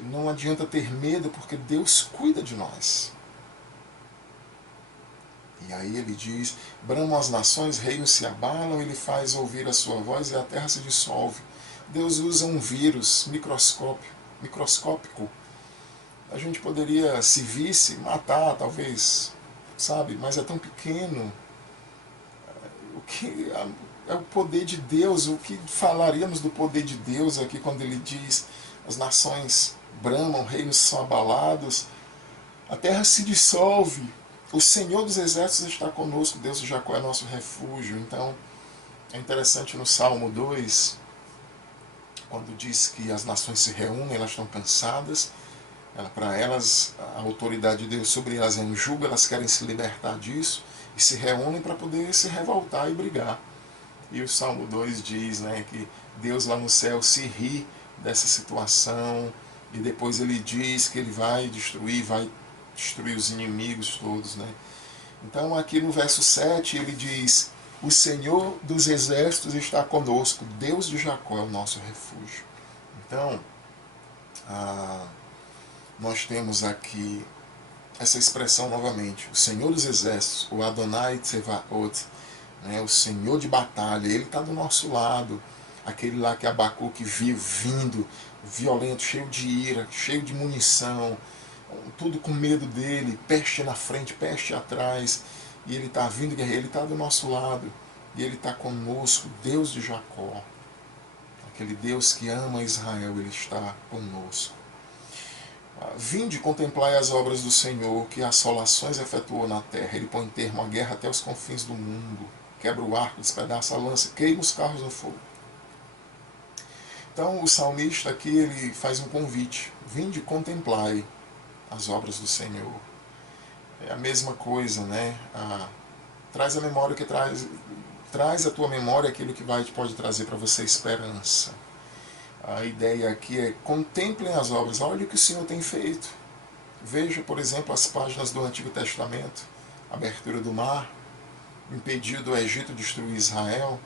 Não adianta ter medo, porque Deus cuida de nós. E aí ele diz: bramam as nações, reinos se abalam, ele faz ouvir a sua voz e a terra se dissolve. Deus usa um vírus microscópico. A gente poderia, se visse, matar, talvez, sabe? Mas é tão pequeno. O que é o poder de Deus? O que falaríamos do poder de Deus aqui quando ele diz: as nações bramam, reinos são abalados, a terra se dissolve, o Senhor dos exércitos está conosco, Deus de Jacó é nosso refúgio. Então, é interessante no Salmo 2, quando diz que as nações se reúnem, elas estão cansadas, para elas, a autoridade de Deus sobre elas é um jugo, elas querem se libertar disso, e se reúnem para poder se revoltar e brigar. E o Salmo 2 diz, né, que Deus lá no céu se ri dessa situação, e depois ele diz que ele vai destruir os inimigos todos. Né? Então aqui no verso 7 ele diz: o Senhor dos exércitos está conosco, Deus de Jacó é o nosso refúgio. Então, nós temos aqui essa expressão novamente: o Senhor dos exércitos, o Adonai Tsevaot, né, o Senhor de batalha, ele está do nosso lado. Aquele lá que Abacuque viu vindo, violento, cheio de ira, cheio de munição, tudo com medo dele, peste na frente, peste atrás, e ele está vindo, ele está do nosso lado, e ele está conosco, Deus de Jacó, aquele Deus que ama Israel, ele está conosco. Vinde, contemplai as obras do Senhor, que assolações efetuou na terra. Ele põe termo à guerra até os confins do mundo, quebra o arco, despedaça a lança, queima os carros no fogo. Então o salmista aqui ele faz um convite: vinde, contemplai as obras do Senhor. É a mesma coisa, né? Traz a memória que traz à tua memória aquilo que pode trazer para você esperança. A ideia aqui é: contemplem as obras, olhe o que o Senhor tem feito. Veja, por exemplo, as páginas do Antigo Testamento, a abertura do mar, impediu do Egito destruir Israel,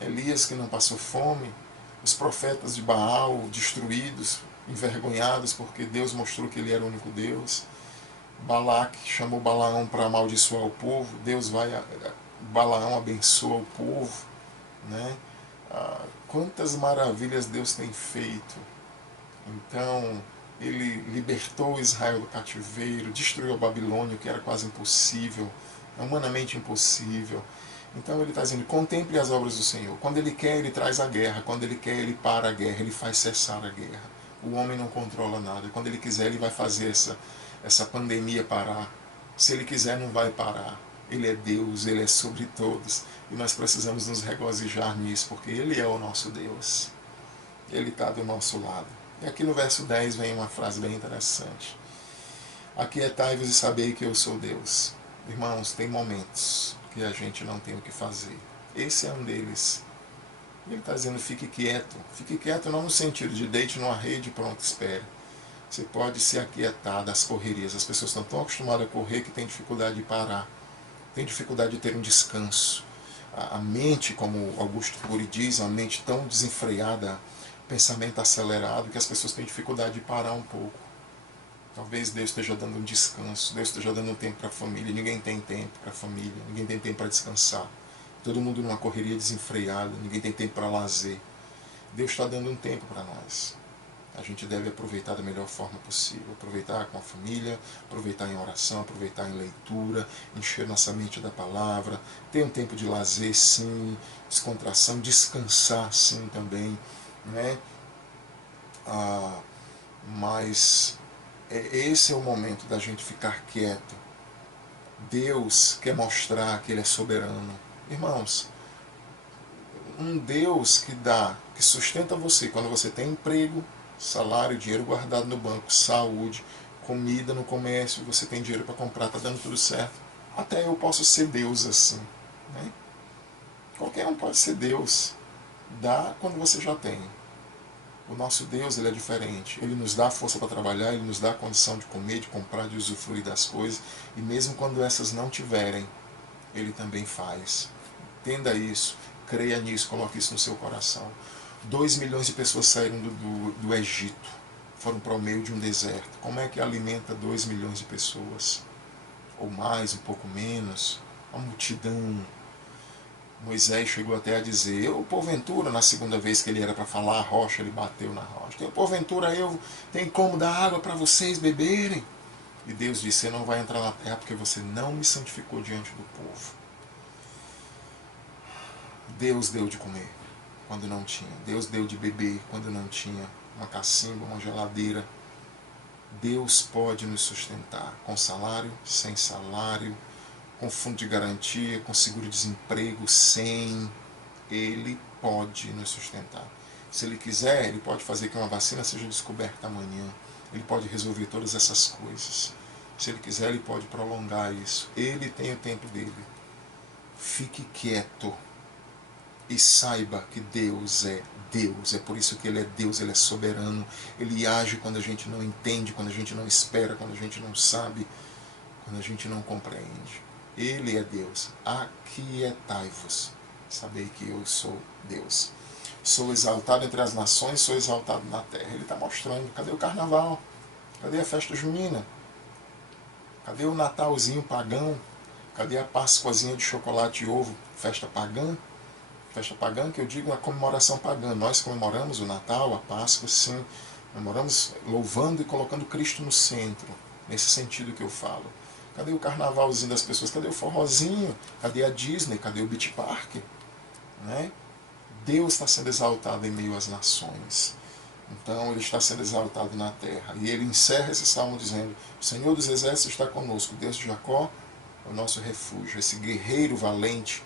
Elias que não passou fome, os profetas de Baal destruídos, envergonhados porque Deus mostrou que ele era o único Deus. Balaque chamou Balaão para amaldiçoar o povo, Balaão abençoa o povo, né? Quantas maravilhas Deus tem feito. Então ele libertou Israel do cativeiro, destruiu a Babilônia, que era quase impossível, humanamente impossível. Então ele está dizendo: contemple as obras do Senhor. Quando ele quer, ele traz a guerra. Quando ele quer, ele para a guerra, ele faz cessar a guerra. O homem não controla nada. Quando ele quiser, ele vai fazer essa pandemia parar. Se ele quiser, não vai parar. Ele é Deus, ele é sobre todos. E nós precisamos nos regozijar nisso, porque ele é o nosso Deus. Ele está do nosso lado. E aqui no verso 10 vem uma frase bem interessante: aquietai-vos e sabei que eu sou Deus. Irmãos, tem momentos que a gente não tem o que fazer. Esse é um deles. Ele está dizendo: fique quieto. Fique quieto não no sentido de deite numa rede e pronto, espere. Você pode se aquietar das correrias. As pessoas estão tão acostumadas a correr que tem dificuldade de parar. Tem dificuldade de ter um descanso. A mente, como Augusto Cury diz, a mente tão desenfreada, pensamento acelerado, que as pessoas têm dificuldade de parar um pouco. Talvez Deus esteja dando um descanso, Deus esteja dando um tempo para a família. Ninguém tem tempo para a família, ninguém tem tempo para descansar. Todo mundo numa correria desenfreada, ninguém tem tempo para lazer. Deus está dando um tempo para nós. A gente deve aproveitar da melhor forma possível. Aproveitar com a família, aproveitar em oração, aproveitar em leitura, encher nossa mente da palavra, ter um tempo de lazer, sim, descontração, descansar, sim, também. Né? Mas esse é o momento da gente ficar quieto. Deus quer mostrar que Ele é soberano. Irmãos, um Deus que sustenta você quando você tem emprego, salário, dinheiro guardado no banco, saúde, comida no comércio, você tem dinheiro para comprar, está dando tudo certo. Até eu posso ser Deus assim. Né? Qualquer um pode ser Deus. Dá quando você já tem. O nosso Deus, ele é diferente. Ele nos dá força para trabalhar, ele nos dá a condição de comer, de comprar, de usufruir das coisas. E mesmo quando essas não tiverem, ele também faz. Entenda isso, creia nisso, coloque isso no seu coração. 2 milhões de pessoas saíram do Egito, foram para o meio de um deserto. Como é que alimenta 2 milhões de pessoas? Ou mais, um pouco menos. Uma multidão. Moisés chegou até a dizer, eu, porventura, na segunda vez que ele era para falar a rocha, ele bateu na rocha. Eu, porventura, eu tenho como dar água para vocês beberem? E Deus disse, você não vai entrar na terra porque você não me santificou diante do povo. Deus deu de comer quando não tinha. Deus deu de beber quando não tinha uma cacimba, uma geladeira. Deus pode nos sustentar com salário, sem salário, com fundo de garantia, com seguro-desemprego, sem. Ele pode nos sustentar. Se ele quiser, ele pode fazer que uma vacina seja descoberta amanhã. Ele pode resolver todas essas coisas. Se ele quiser, ele pode prolongar isso. Ele tem o tempo dele. Fique quieto e saiba que Deus é Deus. É por isso que ele é Deus, ele é soberano. Ele age quando a gente não entende, quando a gente não espera, quando a gente não sabe, quando a gente não compreende. Ele é Deus. Aquietai-vos. Sabei que eu sou Deus. Sou exaltado entre as nações, sou exaltado na terra. Ele está mostrando. Cadê o carnaval? Cadê a festa junina? Cadê o Natalzinho pagão? Cadê a Páscoazinha de chocolate e ovo? Festa pagã? Festa pagã que eu digo a comemoração pagã. Nós comemoramos o Natal, a Páscoa, sim. Comemoramos louvando e colocando Cristo no centro. Nesse sentido que eu falo. Cadê o carnavalzinho das pessoas? Cadê o forrozinho? Cadê a Disney? Cadê o Beach Park? Né? Deus está sendo exaltado em meio às nações. Então ele está sendo exaltado na terra. E ele encerra esse salmo dizendo, o Senhor dos Exércitos está conosco, Deus de Jacó é o nosso refúgio. Esse guerreiro valente,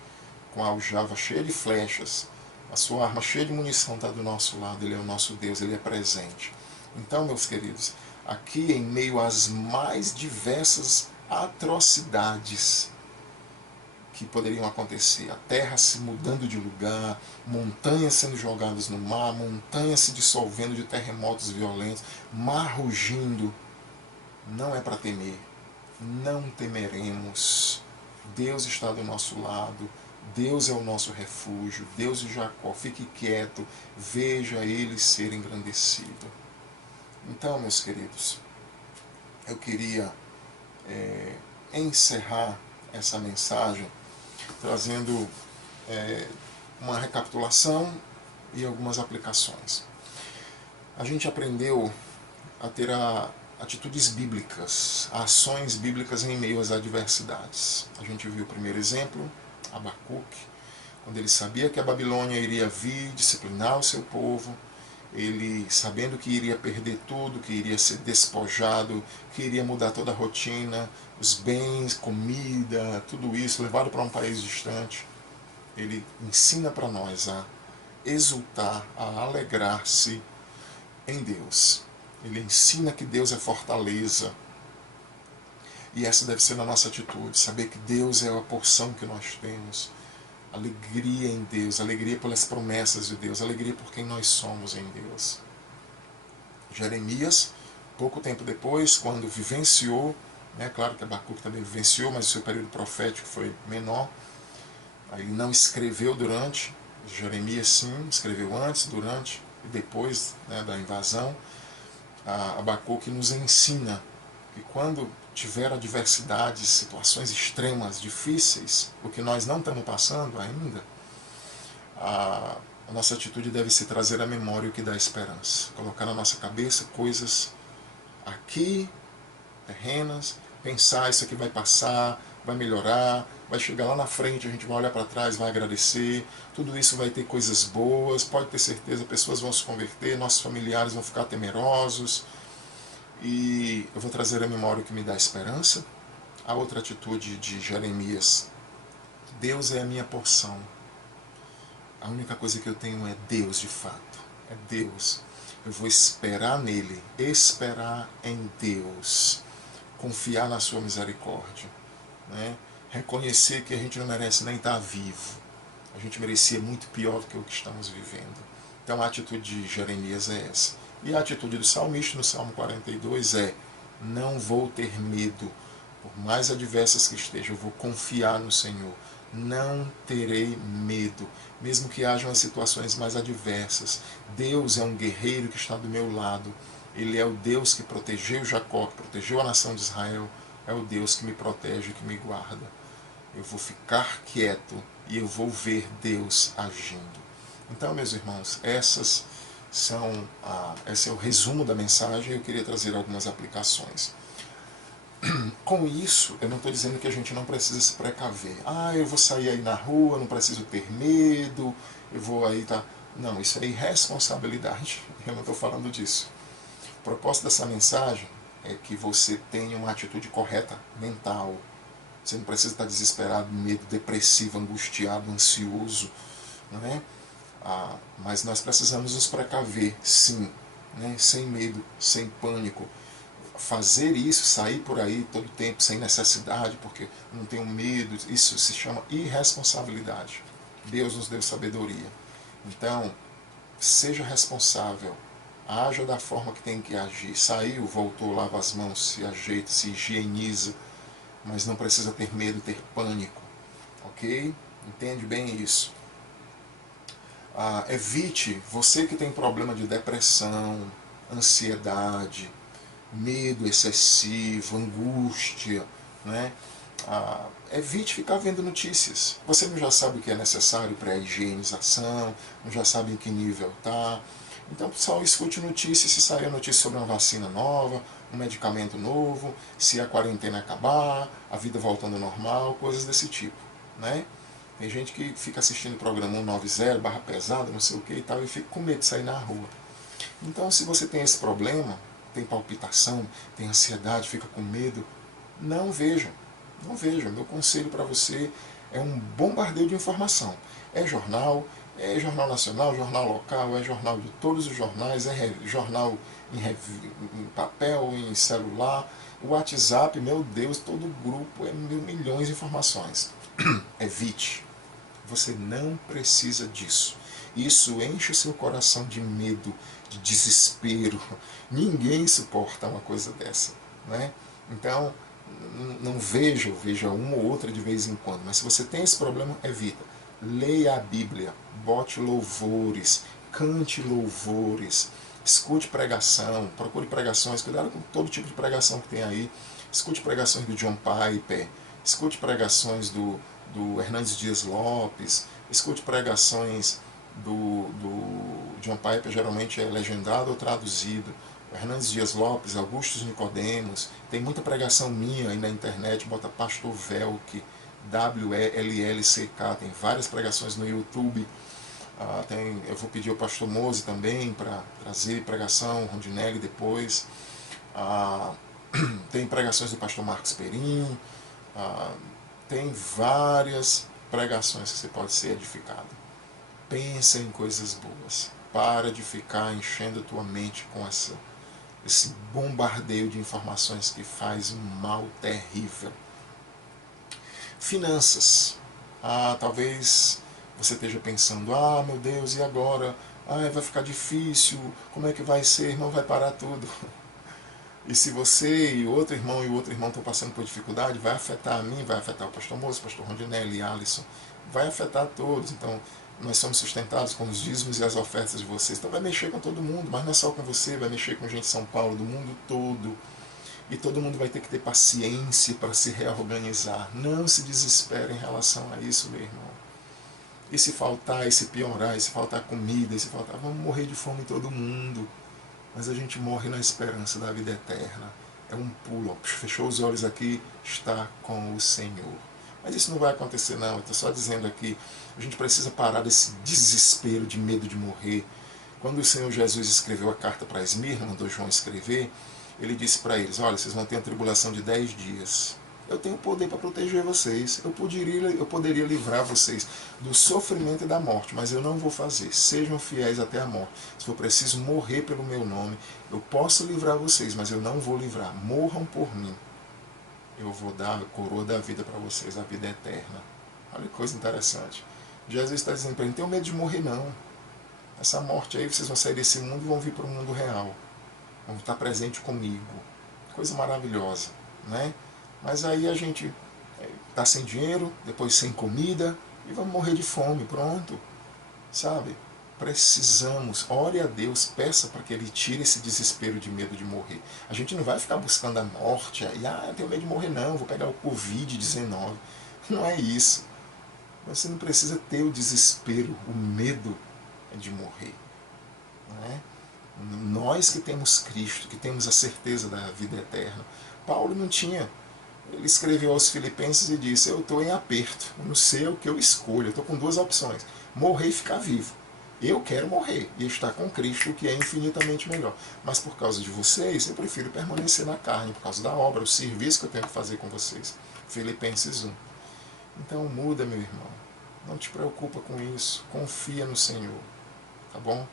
com a aljava cheia de flechas, a sua arma cheia de munição está do nosso lado, ele é o nosso Deus, ele é presente. Então, meus queridos, aqui em meio às mais diversas atrocidades que poderiam acontecer, a terra se mudando de lugar, montanhas sendo jogadas no mar, montanhas se dissolvendo de terremotos violentos, mar rugindo, não é para temer, não temeremos. Deus está do nosso lado, Deus é o nosso refúgio, Deus de Jacó, fique quieto, veja ele ser engrandecido. Então, meus queridos, eu queria encerrar essa mensagem trazendo uma recapitulação e algumas aplicações. A gente aprendeu a ter atitudes bíblicas, ações bíblicas em meio às adversidades. A gente viu o primeiro exemplo, Abacuque, quando ele sabia que a Babilônia iria vir disciplinar o seu povo, ele sabendo que iria perder tudo, que iria ser despojado, que iria mudar toda a rotina, os bens, comida, tudo isso, levado para um país distante, ele ensina para nós a exultar, a alegrar-se em Deus. Ele ensina que Deus é fortaleza. E essa deve ser a nossa atitude, saber que Deus é a porção que nós temos. Alegria em Deus, alegria pelas promessas de Deus, alegria por quem nós somos em Deus. Jeremias, pouco tempo depois, quando vivenciou, claro que Abacuque também vivenciou, mas o seu período profético foi menor, ele não escreveu durante, Jeremias sim, escreveu antes, durante e depois da invasão. Abacuque nos ensina que quando tiver adversidades, situações extremas, difíceis, o que nós não estamos passando ainda, a nossa atitude deve ser trazer à memória o que dá esperança. Colocar na nossa cabeça coisas aqui, terrenas, pensar isso aqui vai passar, vai melhorar, vai chegar lá na frente, a gente vai olhar para trás, vai agradecer, tudo isso vai ter coisas boas, pode ter certeza, pessoas vão se converter, nossos familiares vão ficar temerosos, e eu vou trazer à memória o que me dá esperança. A outra atitude de Jeremias, Deus é a minha porção. A única coisa que eu tenho é Deus de fato. É Deus. Eu vou esperar nele, esperar em Deus, confiar na sua misericórdia, né? Reconhecer que a gente não merece nem estar vivo. A gente merecia muito pior do que o que estamos vivendo. Então a atitude de Jeremias é essa. E a atitude do salmista no Salmo 42 é: não vou ter medo, por mais adversas que estejam, eu vou confiar no Senhor. Não terei medo, mesmo que hajam as situações mais adversas. Deus é um guerreiro que está do meu lado. Ele é o Deus que protegeu Jacó, que protegeu a nação de Israel. É o Deus que me protege, que me guarda. Eu vou ficar quieto e eu vou ver Deus agindo. Então, meus irmãos, esse é o resumo da mensagem. Eu queria trazer algumas aplicações. Com isso, eu não estou dizendo que a gente não precisa se precaver. Eu vou sair aí na rua, não preciso ter medo, eu vou aí tá. Não, isso é irresponsabilidade. Eu não estou falando disso. O propósito dessa mensagem é que você tenha uma atitude correta mental. Você não precisa estar desesperado, medo, depressivo, angustiado, ansioso, não é? Mas nós precisamos nos precaver, sim, né? Sem medo, sem pânico. Fazer isso, sair por aí todo tempo sem necessidade, porque não tenho medo, isso se chama irresponsabilidade. Deus nos deu sabedoria. Então, seja responsável, haja da forma que tem que agir. Saiu, voltou, lava as mãos, se ajeita, se higieniza, mas não precisa ter medo, ter pânico, ok? Entende bem isso. Evite, você que tem problema de depressão, ansiedade, medo excessivo, angústia, né? Evite ficar vendo notícias. Você não já sabe o que é necessário para a higienização, não já sabe em que nível está. Então, pessoal, escute notícias. Se sair a notícia sobre uma vacina nova, um medicamento novo, se a quarentena acabar, a vida voltando ao normal, coisas desse tipo, né? Tem gente que fica assistindo o programa 190, barra pesada, não sei o que e tal, e fica com medo de sair na rua. Então, se você tem esse problema, tem palpitação, tem ansiedade, fica com medo, não veja. Não veja. Meu conselho para você é um bombardeio de informação. É jornal nacional, jornal local, é jornal de todos os jornais, é jornal em papel, em celular, o WhatsApp, meu Deus, todo grupo, é milhões de informações. Evite. Você não precisa disso. Isso enche o seu coração de medo, de desespero. Ninguém suporta uma coisa dessa, né? Então, não veja uma ou outra de vez em quando. Mas se você tem esse problema, evita. Leia a Bíblia, bote louvores, cante louvores, escute pregação, procure pregações, cuidado com todo tipo de pregação que tem aí. Escute pregações do John Piper, escute pregações do Hernandes Dias Lopes, escute pregações do John Piper, geralmente é legendado ou traduzido. Hernandes Dias Lopes, Augustus Nicodemos, tem muita pregação minha aí na internet, bota Pastor Velk, WELLCK, tem várias pregações no YouTube. Eu vou pedir ao Pastor Mose também para trazer pregação, Rondinelli depois. Tem pregações do Pastor Marcos Perim. Tem várias pregações que você pode ser edificado. Pensa em coisas boas. Para de ficar enchendo a tua mente com esse bombardeio de informações que faz um mal terrível. Finanças. Talvez você esteja pensando, meu Deus, e agora? Vai ficar difícil, como é que vai ser? Não vai parar tudo. E se você e o outro irmão estão passando por dificuldade, vai afetar a mim, vai afetar o pastor Moço, o pastor Rondinelli, Alisson, vai afetar todos. Então, nós somos sustentados com os dízimos e as ofertas de vocês. Então vai mexer com todo mundo, mas não é só com você, vai mexer com gente de São Paulo, do mundo todo. E todo mundo vai ter que ter paciência para se reorganizar. Não se desespere em relação a isso, meu irmão. E se faltar, e se piorar, e se faltar comida, e se faltar, vamos morrer de fome todo mundo. Mas a gente morre na esperança da vida eterna. É um pulo. Fechou os olhos aqui, está com o Senhor. Mas isso não vai acontecer não. Eu estou só dizendo aqui, a gente precisa parar desse desespero de medo de morrer. Quando o Senhor Jesus escreveu a carta para Esmirna, mandou João escrever, ele disse para eles, olha, vocês vão ter uma tribulação de 10 dias. eu tenho poder para proteger vocês, eu poderia livrar vocês do sofrimento e da morte, mas eu não vou fazer. Sejam fiéis até a morte. Se for preciso morrer pelo meu nome, eu posso livrar vocês, mas eu não vou livrar. Morram por mim. Eu vou dar a coroa da vida para vocês, a vida eterna. Olha que coisa interessante. Jesus está dizendo para ele, não tenho medo de morrer não. Essa morte aí, vocês vão sair desse mundo e vão vir para o mundo real. Vão estar presente comigo. Coisa maravilhosa, né? Mas aí a gente está sem dinheiro, depois sem comida, e vamos morrer de fome, pronto. Sabe? Precisamos, ore a Deus, peça para que Ele tire esse desespero de medo de morrer. A gente não vai ficar buscando a morte, aí, eu tenho medo de morrer não, vou pegar o Covid-19. Não é isso. Você não precisa ter o desespero, o medo de morrer. Não é? Nós que temos Cristo, que temos a certeza da vida eterna. Paulo não tinha. Ele escreveu aos Filipenses e disse, eu estou em aperto, eu não sei o que eu escolho, eu estou com duas opções, morrer e ficar vivo. Eu quero morrer e estar com Cristo, que é infinitamente melhor. Mas por causa de vocês, eu prefiro permanecer na carne, por causa da obra, o serviço que eu tenho que fazer com vocês. Filipenses 1. Então muda, meu irmão. Não te preocupa com isso. Confia no Senhor. Tá bom?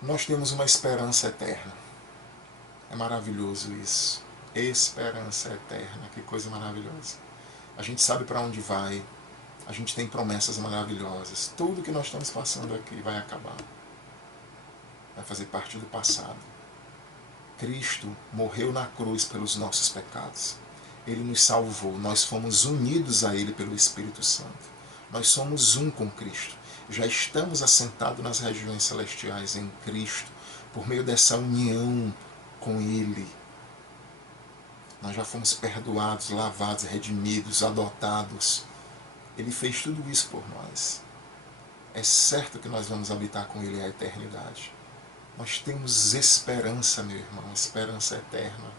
Nós temos uma esperança eterna. É maravilhoso isso. Esperança eterna. Que coisa maravilhosa. A gente sabe para onde vai. A gente tem promessas maravilhosas. Tudo que nós estamos passando aqui vai acabar. Vai fazer parte do passado. Cristo morreu na cruz pelos nossos pecados. Ele nos salvou. Nós fomos unidos a Ele pelo Espírito Santo. Nós somos um com Cristo. Já estamos assentados nas regiões celestiais em Cristo, por meio dessa união com Ele. Nós já fomos perdoados, lavados, redimidos, adotados. Ele fez tudo isso por nós. É certo que nós vamos habitar com Ele a eternidade. Nós temos esperança, meu irmão, esperança eterna.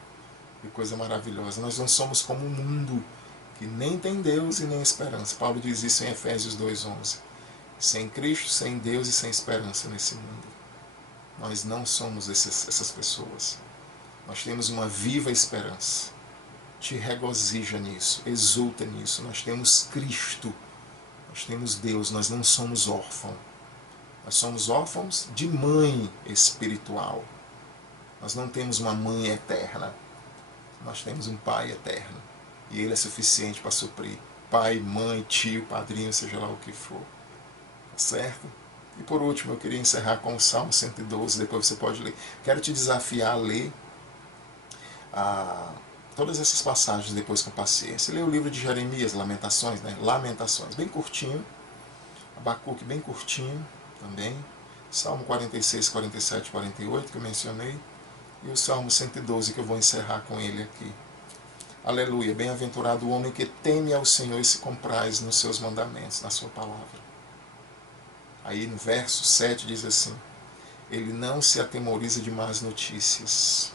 Que coisa maravilhosa. Nós não somos como o mundo, que nem tem Deus e nem esperança. Paulo diz isso em Efésios 2:11. Sem Cristo, sem Deus e sem esperança nesse mundo. Nós não somos essas pessoas. Nós temos uma viva esperança. Te regozija nisso, exulta nisso. Nós temos Cristo, nós temos Deus, nós não somos órfãos. Nós somos órfãos de mãe espiritual. Nós não temos uma mãe eterna. Nós temos um Pai eterno. E Ele é suficiente para suprir. Pai, mãe, tio, padrinho, seja lá o que for. Tá certo? E por último, eu queria encerrar com o Salmo 112, depois você pode ler. Quero te desafiar a ler todas essas passagens depois com paciência. Lê o livro de Jeremias, Lamentações, né? Lamentações, bem curtinho. Abacuque, bem curtinho também. Salmo 46, 47, 48, que eu mencionei. E o Salmo 112, que eu vou encerrar com ele aqui. Aleluia, bem-aventurado o homem que teme ao Senhor e se compraz nos seus mandamentos, na sua palavra. Aí no verso 7 diz assim, ele não se atemoriza de más notícias.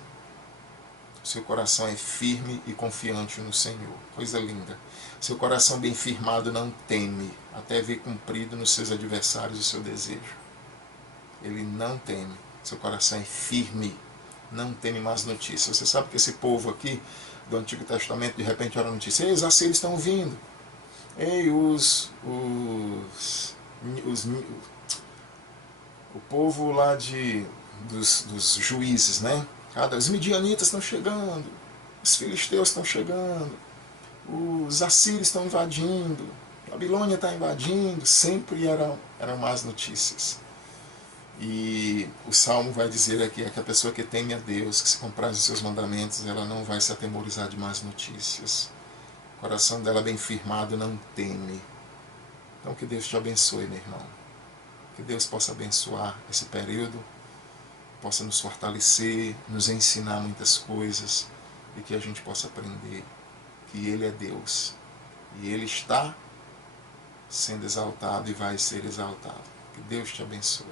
Seu coração é firme e confiante no Senhor. Coisa linda. Seu coração bem firmado não teme, até ver cumprido nos seus adversários o seu desejo. Ele não teme. Seu coração é firme, não teme más notícias. Você sabe que esse povo aqui do Antigo Testamento, de repente, era notícia. Ei, os assírios estão vindo. Ei, o povo lá dos juízes, né? Os midianitas estão chegando, os filisteus estão chegando, os assírios estão invadindo, a Babilônia está invadindo, sempre eram más notícias. E o Salmo vai dizer aqui que a pessoa que teme a Deus, que se compraz os seus mandamentos, ela não vai se atemorizar de más notícias. O coração dela bem firmado não teme. Então que Deus te abençoe, meu irmão. Que Deus possa abençoar esse período, possa nos fortalecer, nos ensinar muitas coisas e que a gente possa aprender que Ele é Deus e Ele está sendo exaltado e vai ser exaltado. Que Deus te abençoe.